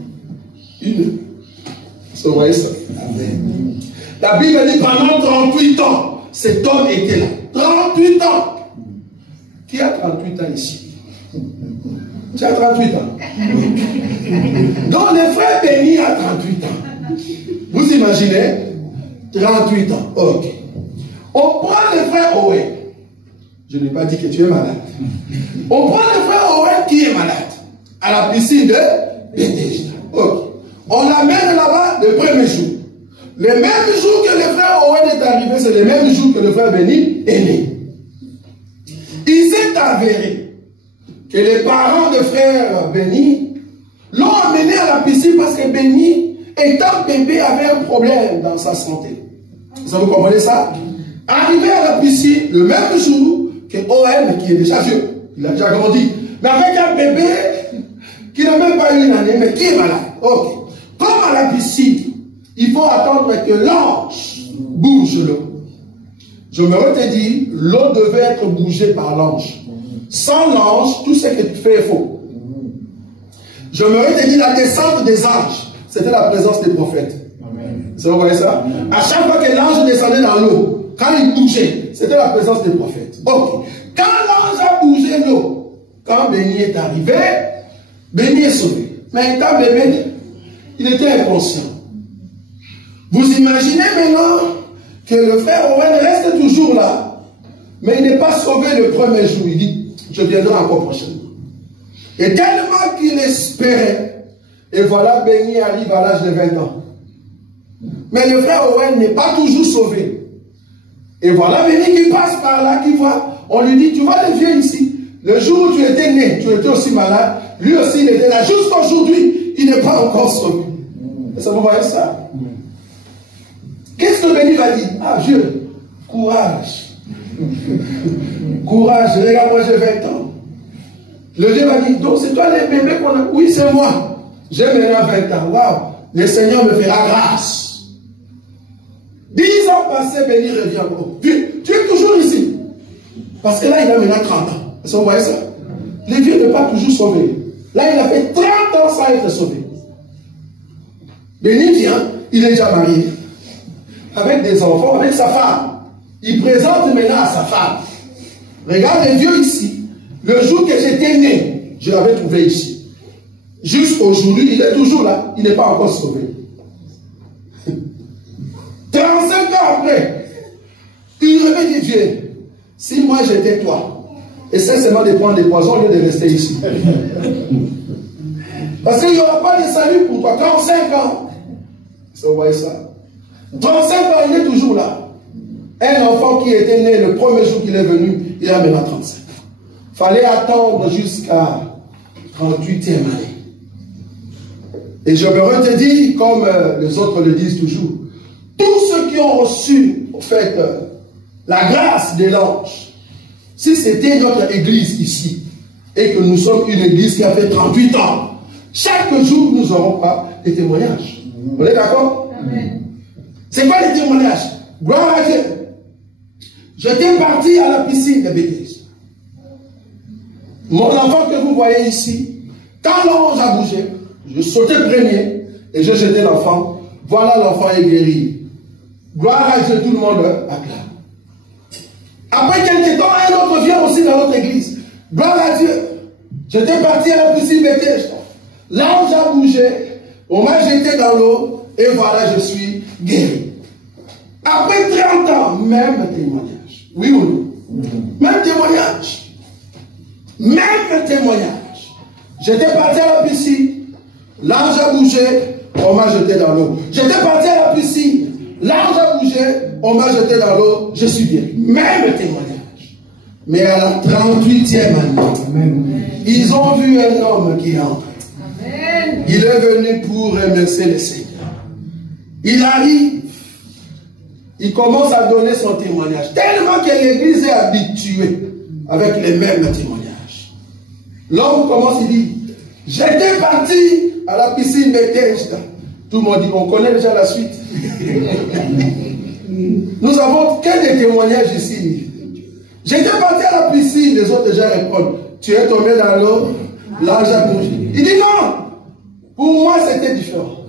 Une heure. Vous voyez ça? Amen. La Bible dit pendant 38 ans, cet homme était là. 38 ans. Qui a 38 ans ici? Tu as 38 ans. Donc le frère Béni a 38 ans. Vous imaginez? 38 ans. Ok. On prend le frère Owen. Je n'ai pas dit que tu es malade. On prend le frère Owen qui est malade. À la piscine de Bethesda. Ok. On l'amène là-bas le premier jour. Le même jour que le frère Owen est arrivé, c'est le même jour que le frère Béni est né. Il s'est avéré que les parents de frère Béni l'ont amené à la piscine parce que Béni, étant bébé, avait un problème dans sa santé. Vous comprenez ça? Arrivé à la piscine le même jour que Owen, qui est déjà vieux, il a déjà grandi, mais avec un bébé qui n'a même pas eu une année, mais qui est malade. Ok. Comme à la piscine, il faut attendre que l'ange bouge l'eau. Je me te dis, l'eau devait être bougée par l'ange. Sans l'ange, tout ce que tu fais est faux. Je me te dis, la descente des anges, c'était la présence des prophètes. Vous voyez ça? À chaque fois que l'ange descendait dans l'eau, quand il bougeait, c'était la présence des prophètes. Ok. Quand l'ange a bougé l'eau, quand Béni est arrivé, Béni est sauvé. Mais étant bébé, il était inconscient. Vous imaginez maintenant que le frère Owen reste toujours là, mais il n'est pas sauvé le premier jour. Il dit, je viendrai encore prochainement. Et tellement qu'il espérait, et voilà, Béni arrive à l'âge de 20 ans. Mais le frère Owen n'est pas toujours sauvé. Et voilà, Béni qui passe par là, qui voit, on lui dit, tu vois le vieux ici, le jour où tu étais né, tu étais aussi malade, lui aussi il était là, jusqu'aujourd'hui, il n'est pas encore sauvé. Et ça, vous voyez ça? Qu'est-ce que Béni va dire? Ah, vieux, courage. Courage, regarde, moi j'ai 20 ans. Le vieux va dire, donc c'est toi les bébés qu'on a? Oui, c'est moi. J'ai maintenant 20 ans. Waouh, le Seigneur me fera grâce. 10 ans passés, Béni revient encore. Tu es toujours ici. Parce que là, il a maintenant 30 ans. Est-ce que vous voyez ça? Le vieux n'est pas toujours sauvé. Là, il a fait 30 ans sans être sauvé. Béni vient, il est déjà marié. Avec des enfants, avec sa femme. Il présente maintenant à sa femme. Regarde les vieux ici. Le jour que j'étais né, je l'avais trouvé ici. Jusqu'aujourd'hui, il est toujours là. Il n'est pas encore sauvé. 35 ans après, il remet dit Dieu, si moi j'étais toi, essaie seulement de prendre des poisons au lieu de rester ici. Parce qu'il n'y aura pas de salut pour toi. 35 ans. Vous voyez ça? 35 ans, il est toujours là. Un enfant qui était né le premier jour qu'il est venu, il a maintenant 35 ans. Il fallait attendre jusqu'à 38e année. Et je me redis, comme les autres le disent toujours, tous ceux qui ont reçu, en fait, la grâce de l'ange, si c'était notre église ici, et que nous sommes une église qui a fait 38 ans, chaque jour nous n'aurons pas des témoignages. On est d'accord? C'est quoi les témoignages? Gloire à Dieu. J'étais parti à la piscine de Bethesda. Mon enfant que vous voyez ici, quand l'ange a bougé, je sautais premier et je jetais l'enfant. Voilà, l'enfant est guéri. Gloire à Dieu, tout le monde acclame. Après quelques temps, un autre vient aussi dans notre église. Gloire à Dieu. J'étais parti à la piscine Bethesda. L'ange a bougé, on m'a jeté dans l'eau et voilà, je suis guéri. Après 30 ans, même témoignage. Oui ou non? Même témoignage. Même témoignage. J'étais parti à la piscine. L'ange a bougé, on m'a jeté dans l'eau. J'étais parti à la piscine. L'ange a bougé, on m'a jeté dans l'eau. Je suis guéri. Même témoignage. Mais à la 38e année, ils ont vu un homme qui entre. Il est venu pour remercier le Seigneur. Il arrive. Il commence à donner son témoignage. Tellement que l'église est habituée avec les mêmes témoignages. L'homme commence, il dit, j'étais parti à la piscine Bethesda. Tout le monde dit, on connaît déjà la suite. Nous avons que des témoignages ici. J'étais parti à la piscine, les autres déjà répondent, tu es tombé dans l'eau, l'ange a bougé. Il dit non, pour moi c'était différent.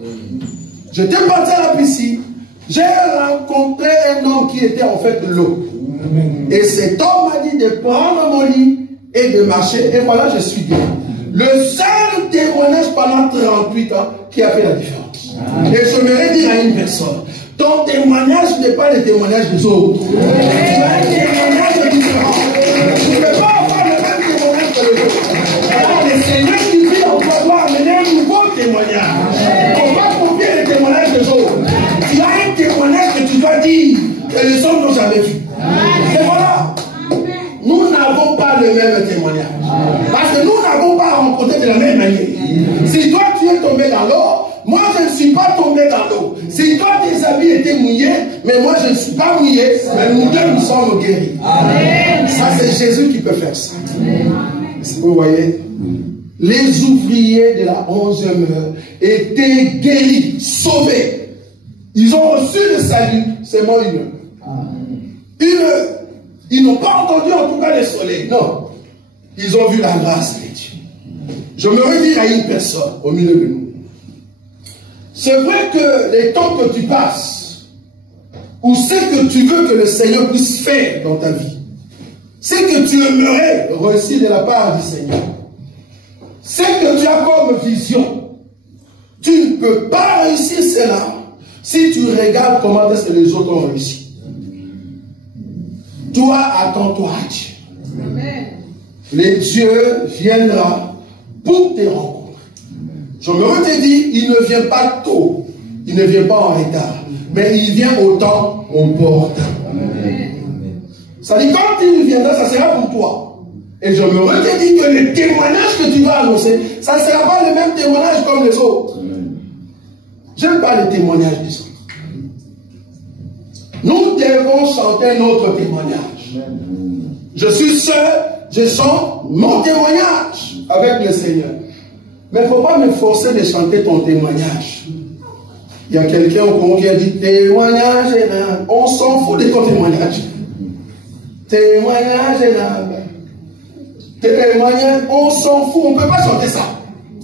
J'étais parti à la piscine, j'ai rencontré un homme qui était en fait de l'eau. Et cet homme m'a dit de prendre mon lit et de marcher. Et voilà, je suis guéri. Le seul témoignage pendant 38 ans qui a fait la différence. Et je j'aimerais dire à une personne, ton témoignage n'est pas le témoignage des autres. Tu as un témoignage différent. Tu ne peux pas avoir le même témoignage que les autres. Alors le Seigneur qui vit en toi doit amener un nouveau témoignage. On va copier les témoignages des autres. Tu as un témoignage que tu dois dire que les autres n'ont jamais vu. Et voilà. Nous n'avons pas le même témoignage. Parce que nous n'avons pas rencontré de la même manière. Si toi tu es tombé dans l'eau, moi je ne suis pas tombé dans l'eau. Si toi tes habits étaient mouillés, mais moi je ne suis pas mouillé, mais nous deux nous sommes guéris. Amen. Ça c'est Jésus qui peut faire ça. Vous voyez, les ouvriers de la 11e heure étaient guéris, sauvés. Ils ont reçu le salut, c'est moi une heure. Ils n'ont pas entendu en tout cas le soleil, non. Ils ont vu la grâce de Dieu. Je me redis à une personne au milieu de nous. C'est vrai que les temps que tu passes, ou ce que tu veux que le Seigneur puisse faire dans ta vie, ce que tu aimerais réussir de la part du Seigneur, ce que tu as comme vision, tu ne peux pas réussir cela si tu regardes comment est-ce que les autres ont réussi. Toi, attends-toi à Dieu. Amen. Les dieux viendra pour te rencontrer. Je me redis, il ne vient pas tôt, il ne vient pas en retard, mais il vient au temps opportun. Ça dit, quand il viendra, ça sera pour toi. Et je me redis que le témoignage que tu vas annoncer, ça ne sera pas le même témoignage comme les autres. J'aime pas les témoignages des autres. Nous devons chanter notre témoignage. Je suis seul, je chante mon témoignage avec le Seigneur. Mais il ne faut pas me forcer de chanter ton témoignage. Il y a quelqu'un au Congo qui a dit témoignage est là. On s'en fout de ton témoignage. Témoignage est là. Témoignage, on s'en fout, on ne peut pas chanter ça.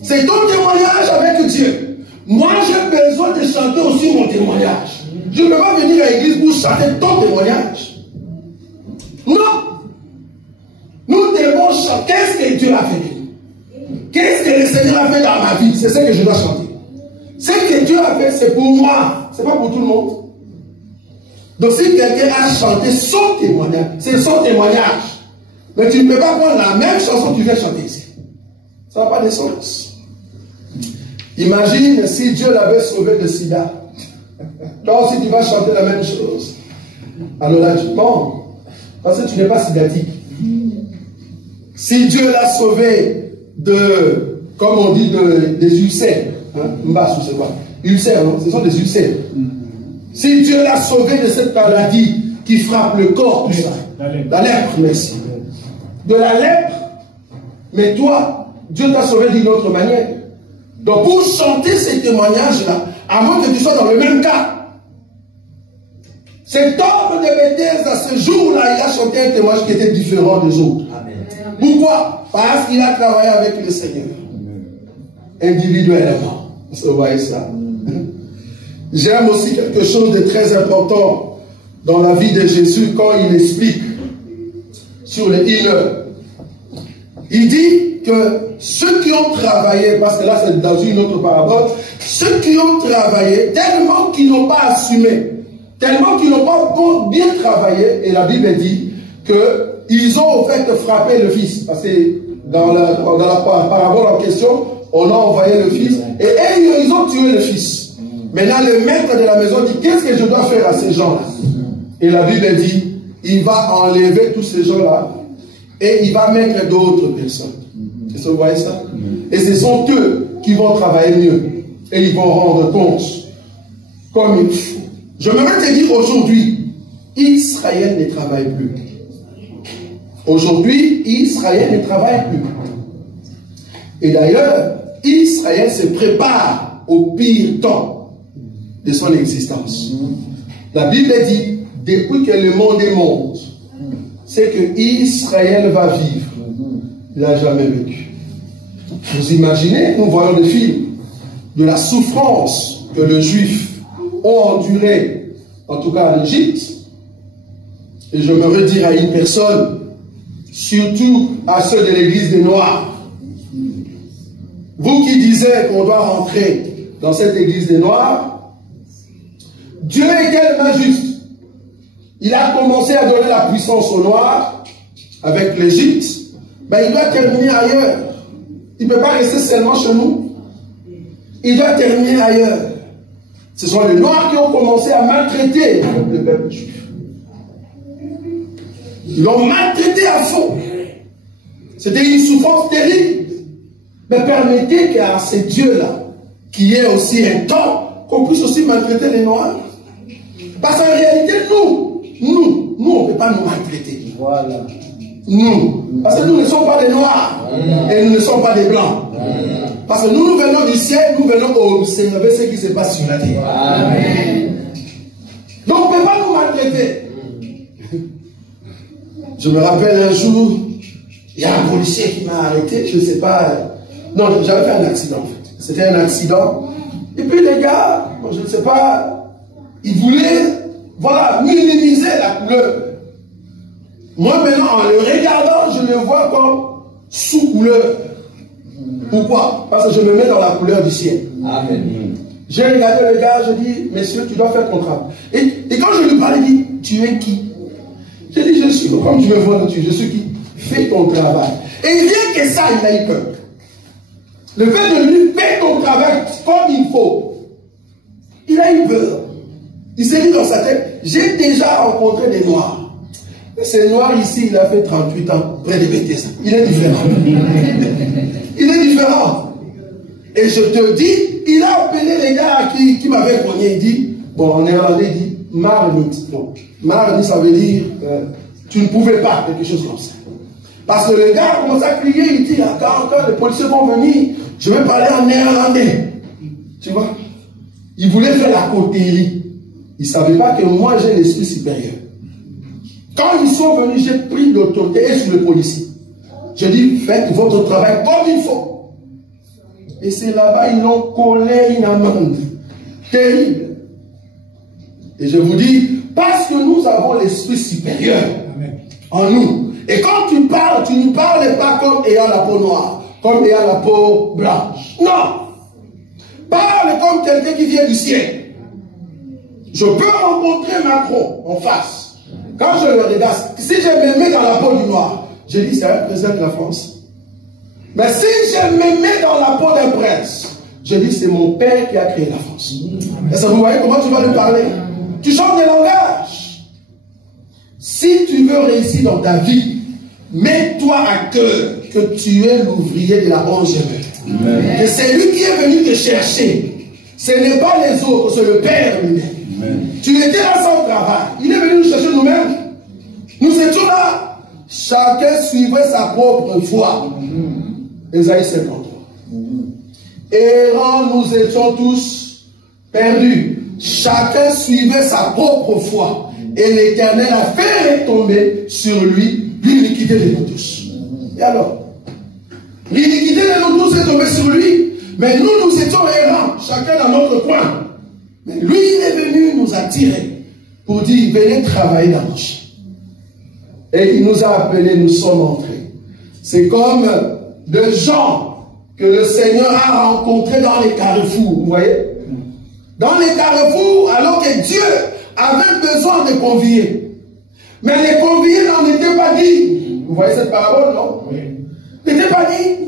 C'est ton témoignage avec Dieu. Moi j'ai besoin de chanter aussi mon témoignage. Je ne peux pas venir à l'église pour chanter ton témoignage. Non. Nous devons chanter. Qu'est-ce que Dieu a fait? Qu'est-ce que le Seigneur a fait dans ma vie? C'est ce que je dois chanter. Ce que Dieu a fait, c'est pour moi. Ce n'est pas pour tout le monde. Donc si quelqu'un a chanté son témoignage, c'est son témoignage. Mais tu ne peux pas prendre la même chanson que tu viens chanter ici. Ça n'a pas de sens. Imagine si Dieu l'avait sauvé de sida. Toi aussi tu vas chanter la même chose. Alors là tu mens. Parce que tu n'es pas sidatique. Si Dieu l'a sauvé de, comme on dit, des ulcères. Mbassou c'est quoi? Ulcères, non? Ce sont des ulcères. Si Dieu l'a sauvé de cette maladie qui frappe le corps, tout ça. La lèpre, merci. De la lèpre. Mais toi, Dieu t'a sauvé d'une autre manière. Donc pour chanter ces témoignages-là, à moins que tu sois dans le même cas, cet homme de Bethesda, ce jour-là, il a chanté un témoignage qui était différent des autres. Amen. Pourquoi? Parce qu'il a travaillé avec le Seigneur. Individuellement. Vous voyez ça? J'aime aussi quelque chose de très important dans la vie de Jésus quand il explique sur les healers. Il dit que ceux qui ont travaillé, parce que là c'est dans une autre parabole, ceux qui ont travaillé tellement qu'ils n'ont pas assumé, tellement qu'ils n'ont pas bien travaillé, et la Bible dit qu'ils ont au fait frappé le fils. Parce que dans la parabole en question, on a envoyé le fils, et ils ont tué le fils. Maintenant le maître de la maison dit, qu'est-ce que je dois faire à ces gens-là? Et la Bible dit, il va enlever tous ces gens-là, et il va mettre d'autres personnes. Est-ce que vous voyez ça? Et ce sont eux qui vont travailler mieux, et ils vont rendre compte comme il faut. Je me vais te dire aujourd'hui, Israël ne travaille plus. Aujourd'hui, Israël ne travaille plus. Et d'ailleurs, Israël se prépare au pire temps de son existence. La Bible dit, depuis que le monde est monde, c'est que Israël va vivre. Il n'a jamais vécu. Vous imaginez, nous voyons des films de la souffrance que les Juifs ont enduré, en tout cas en Égypte. Et je me redire à une personne, surtout à ceux de l'église des Noirs. Vous qui disiez qu'on doit rentrer dans cette église des Noirs, Dieu est tellement juste. Il a commencé à donner la puissance aux Noirs avec l'Égypte, mais il doit terminer ailleurs. Il ne peut pas rester seulement chez nous. Il doit terminer ailleurs. Ce sont les Noirs qui ont commencé à maltraiter le peuple juif. Ils l'ont maltraité à fond. C'était une souffrance terrible. Mais permettez qu'à ces dieux-là, qu'il y ait aussi un temps, qu'on puisse aussi maltraiter les Noirs. Parce qu'en réalité, nous, on ne peut pas nous maltraiter. Voilà. Nous. Parce que nous ne sommes pas des Noirs. Et nous ne sommes pas des Blancs. Parce que nous venons du ciel, nous venons observer ce qui se passe sur la terre. Amen. Donc on ne peut pas nous maltraiter. Je me rappelle un jour, il y a un policier qui m'a arrêté, je ne sais pas. Non, j'avais fait un accident en fait. C'était un accident. Et puis les gars, je ne sais pas, ils voulaient, voilà, minimiser la couleur. Moi maintenant, en le regardant, je le vois comme sous-couleur. Pourquoi? Parce que je me mets dans la couleur du ciel. Amen. J'ai regardé le gars, je dis, monsieur, tu dois faire ton travail. Et quand je lui parlais, il dit, tu es qui? J'ai dit, je suis, comme tu me vois, je suis qui? Fais ton travail. Et rien que ça, il a eu peur. Le fait de lui faire ton travail comme il faut, il a eu peur. Il s'est dit dans sa tête, j'ai déjà rencontré des Noirs. Ce Noir ici, il a fait 38 ans, près de Bethesda. Il est différent. Il est différent. Et je te dis, il a appelé les gars qui m'avaient cogné. Il dit, bon, en néerlandais, il dit, marnit. Bon, marnit, ça veut dire, tu ne pouvais pas, quelque chose comme ça. Parce que le gars a commencé à crier, il dit, quand les policiers vont venir, je vais parler en néerlandais. Tu vois? Il voulait faire la coterie. Il ne savait pas que moi, j'ai l'esprit supérieur. Quand ils sont venus, j'ai pris l'autorité sur le policier. Je dis, faites votre travail comme il faut. Et c'est là-bas, ils l'ont collé une amende terrible. Et je vous dis, parce que nous avons l'esprit supérieur en nous. Et quand tu parles, tu ne parles pas comme ayant la peau noire, comme ayant la peau blanche. Non. Parle comme quelqu'un qui vient du ciel. Je peux rencontrer Macron en face. Quand je le regarde, si je me mets dans la peau du noir, J'ai dit, c'est un président de la France. Mais si je me mets dans la peau d'un prince, je dis, c'est mon père qui a créé la France. Et ça, vous voyez comment tu vas lui parler? Tu changes de langage. Si tu veux réussir dans ta vie, mets-toi à cœur que tu es l'ouvrier de la 11e heure. Que c'est lui qui est venu te chercher. Ce n'est pas les autres, c'est le Père lui-même. Tu étais là sans travail. Il est venu nous chercher nous-mêmes. Nous étions là. Chacun suivait sa propre voie. Ésaïe 53. Errants, nous étions tous perdus. Chacun suivait sa propre foi. Et l'Éternel a fait retomber sur lui l'iniquité de nous tous. Et alors, l'iniquité de nous tous est tombée sur lui. Mais nous étions errants, chacun dans notre coin. Mais lui, il est venu nous attirer pour dire, venez travailler dans nos champs. Et il nous a appelés, nous sommes entrés. C'est comme des gens que le Seigneur a rencontrés dans les carrefours, vous voyez? Dans les carrefours, alors que Dieu avait besoin de conviés. Mais les conviés n'en étaient pas dignes. Vous voyez cette parabole, non? Oui. N'étaient pas dignes.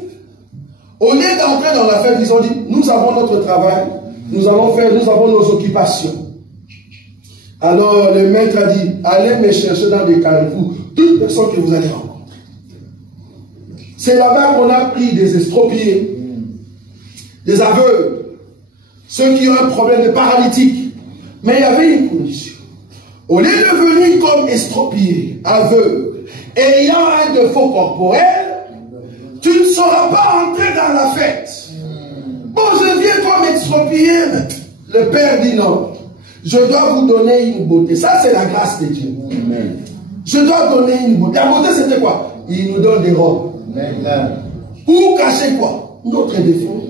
Au lieu d'entrer dans la fête, ils ont dit, nous avons notre travail, nous avons nos occupations. Alors le maître a dit, allez me chercher dans des carrefours, toutes personnes que vous allez rencontrer. C'est là-bas qu'on a pris des estropiés, des aveugles, ceux qui ont un problème de paralytique. Mais il y avait une condition. Au lieu de venir comme estropié, aveugle, ayant un défaut corporel, tu ne sauras pas entrer dans la fête. Bon, je viens comme estropié. Le Père dit non. Je dois vous donner une beauté. Ça, c'est la grâce de Dieu. Amen. Je dois donner une beauté. La beauté, c'était quoi? Il nous donne des robes. Amen. Pour cacher quoi? Notre défaut.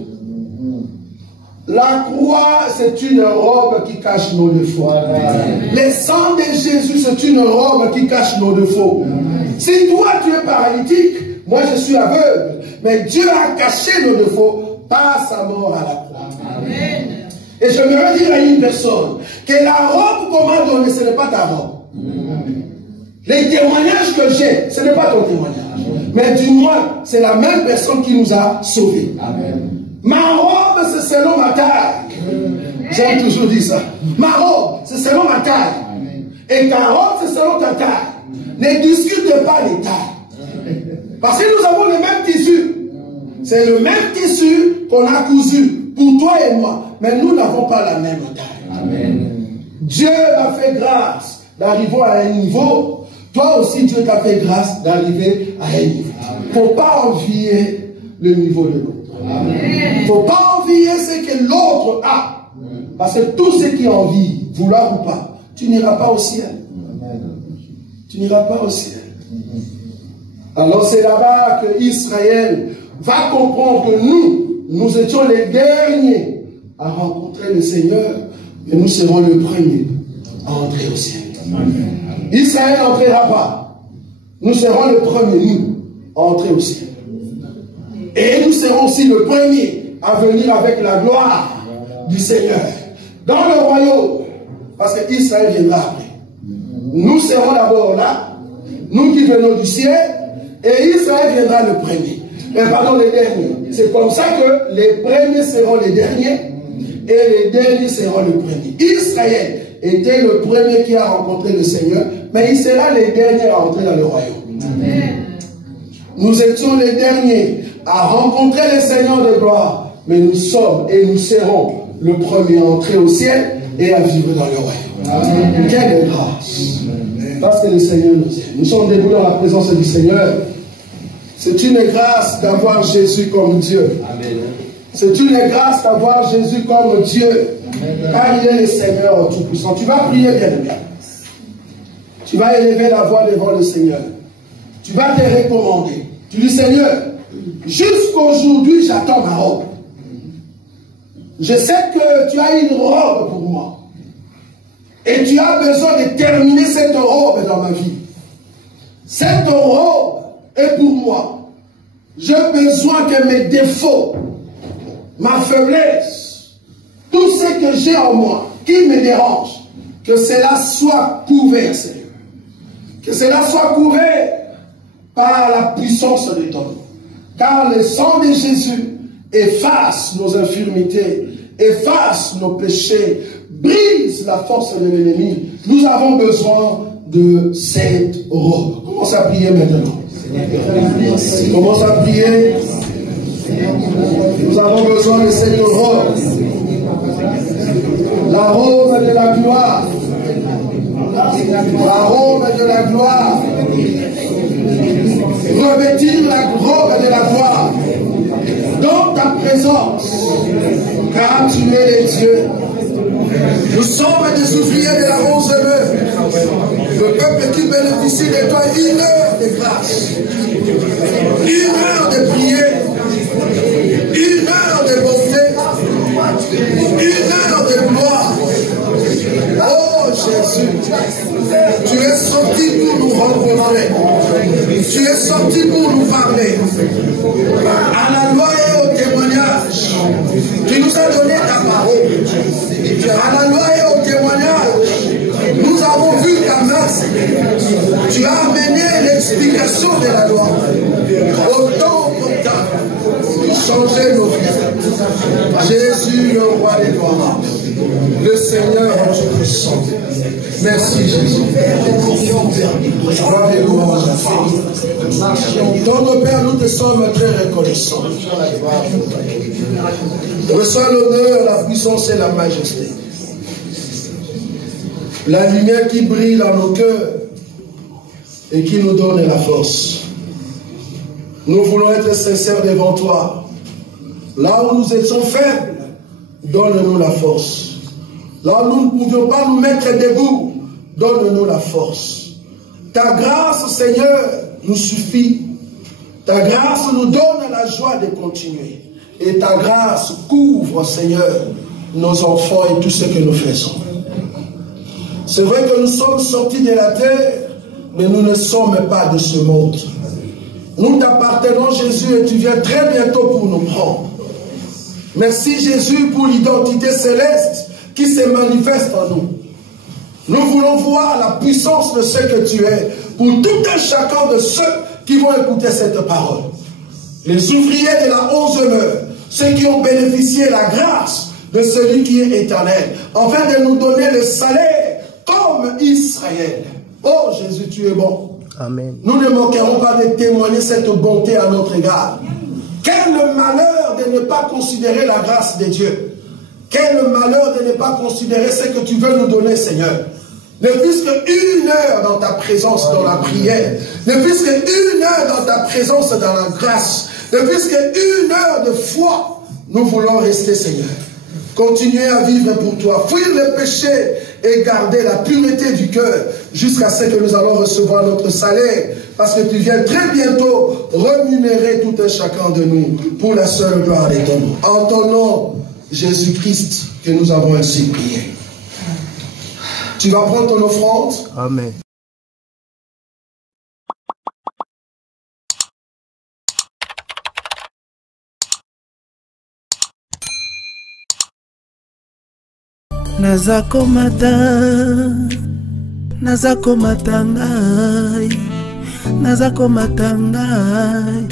La croix, c'est une robe qui cache nos défauts. Le sang de Jésus, c'est une robe qui cache nos défauts. Si toi, tu es paralytique, moi, je suis aveugle. Mais Dieu a caché nos défauts par sa mort à la croix. Amen. Et je me dire à une personne que la robe qu'on m'a donnée, ce n'est pas ta robe. Les témoignages que j'ai, ce n'est pas ton témoignage. Mais du moins, c'est la même personne qui nous a sauvés. Amen. Ma robe, c'est selon ma taille. J'aime toujours dire ça. Ma robe, c'est selon ma taille. Et ta robe, c'est selon ta taille. Ne discute pas les tailles. Parce que nous avons le même tissu. C'est le même tissu qu'on a cousu pour toi et moi. Mais nous n'avons pas la même taille. Amen. Dieu m'a fait grâce d'arriver à un niveau. Toi aussi, Dieu t'a fait grâce d'arriver à un niveau. Il ne faut pas envier le niveau de l'autre. Il ne faut pas envier ce que l'autre a. Parce que tout ce qui envie, vouloir ou pas, tu n'iras pas au ciel. Tu n'iras pas au ciel. Alors c'est là-bas que Israël va comprendre que nous étions les derniers à rencontrer le Seigneur, et nous serons les premiers à entrer au ciel. Israël n'entrera pas. Nous serons les premiers, nous, à entrer au ciel. Et nous serons aussi le premier à venir avec la gloire du Seigneur dans le royaume. Parce que Israël viendra après. Nous serons d'abord là, nous qui venons du ciel, et Israël viendra le premier. Pardon, les derniers. C'est comme ça que les premiers seront les derniers, et les derniers seront les premiers. Israël était le premier qui a rencontré le Seigneur, mais il sera les derniers à entrer dans le royaume. Amen. Nous étions les derniers à rencontrer le Seigneur de gloire, mais nous sommes et nous serons le premier à entrer au ciel et à vivre dans le royaume. Amen. Quelle grâce! Amen. Parce que le Seigneur nous aime. Nous sommes debout dans la présence du Seigneur. C'est une grâce d'avoir Jésus comme Dieu. C'est une grâce d'avoir Jésus comme Dieu. Amen. Car il est le Seigneur Tout-Puissant. Tu vas prier, bien-aimé. Tu vas élever la voix devant le Seigneur. Tu vas te recommander. Tu dis, Seigneur, jusqu'aujourd'hui, j'attends ma robe. Je sais que tu as une robe pour moi. Et tu as besoin de terminer cette robe dans ma vie. Cette robe est pour moi. J'ai besoin que mes défauts, ma faiblesse, tout ce que j'ai en moi, qui me dérange, que cela soit couvert, Seigneur. Que cela soit couvert par la puissance de ton nom. Car le sang de Jésus efface nos infirmités, efface nos péchés, brise la force de l'ennemi. Nous avons besoin de cette robe. Commence à prier maintenant. Commence à prier. Nous avons besoin de cette robe. La robe de la gloire. La robe de la gloire. Revêtir la robe de la gloire dans ta présence, car tu es le Dieu. Nous sommes des ouvriers de la 11e heure, le peuple qui bénéficie de toi, 1 heure de grâce, 1 heure de prière, 1 heure de bonté, 1 heure de gloire. Oh Jésus, tu es sorti pour nous rencontrer, tu es sorti pour nous parler, à la loi et au témoignage. Tu nous as donné ta parole, à la loi et au témoignage. Nous avons vu ta main, tu as amené l'explication de la loi au temps opportun, changer nos vies. Jésus, le roi des gloires, le Seigneur en Dieu puissant. Merci Jésus. Gloire et louange à toi. Ton Père, nous te sommes très reconnaissants. Reçois l'honneur, la puissance et la majesté. La lumière qui brille dans nos cœurs et qui nous donne la force. Nous voulons être sincères devant toi. Là où nous étions faibles, donne-nous la force. Là où nous ne pouvions pas nous mettre debout, donne-nous la force. Ta grâce, Seigneur, nous suffit. Ta grâce nous donne la joie de continuer. Et ta grâce couvre, Seigneur, nos enfants et tout ce que nous faisons. C'est vrai que nous sommes sortis de la terre, mais nous ne sommes pas de ce monde. Nous t'appartenons, Jésus, et tu viens très bientôt pour nous prendre. Merci, Jésus, pour l'identité céleste qui se manifeste en nous. Nous voulons voir la puissance de ce que tu es pour tout un chacun de ceux qui vont écouter cette parole. Les ouvriers de la 11e heure, ceux qui ont bénéficié de la grâce de celui qui est éternel, afin de nous donner le salaire comme Israël. Oh Jésus, tu es bon. Amen. Nous ne manquerons pas de témoigner cette bonté à notre égard. Quel malheur de ne pas considérer la grâce de Dieu. Quel malheur de ne pas considérer ce que tu veux nous donner, Seigneur. Ne plus qu'une heure dans ta présence, dans la prière. Ne plus qu'une heure dans ta présence, dans la grâce. Ne plus qu'une heure de foi. Nous voulons rester, Seigneur. Continuer à vivre pour toi. Fuir le péché et garder la pureté du cœur jusqu'à ce que nous allons recevoir notre salaire. Parce que tu viens très bientôt rémunérer tout un chacun de nous pour la seule gloire de ton nom. En ton nom, Jésus-Christ, que nous avons ainsi prié. Tu vas prendre ton offrande. Amen. Nazako matangai, nazako matangai,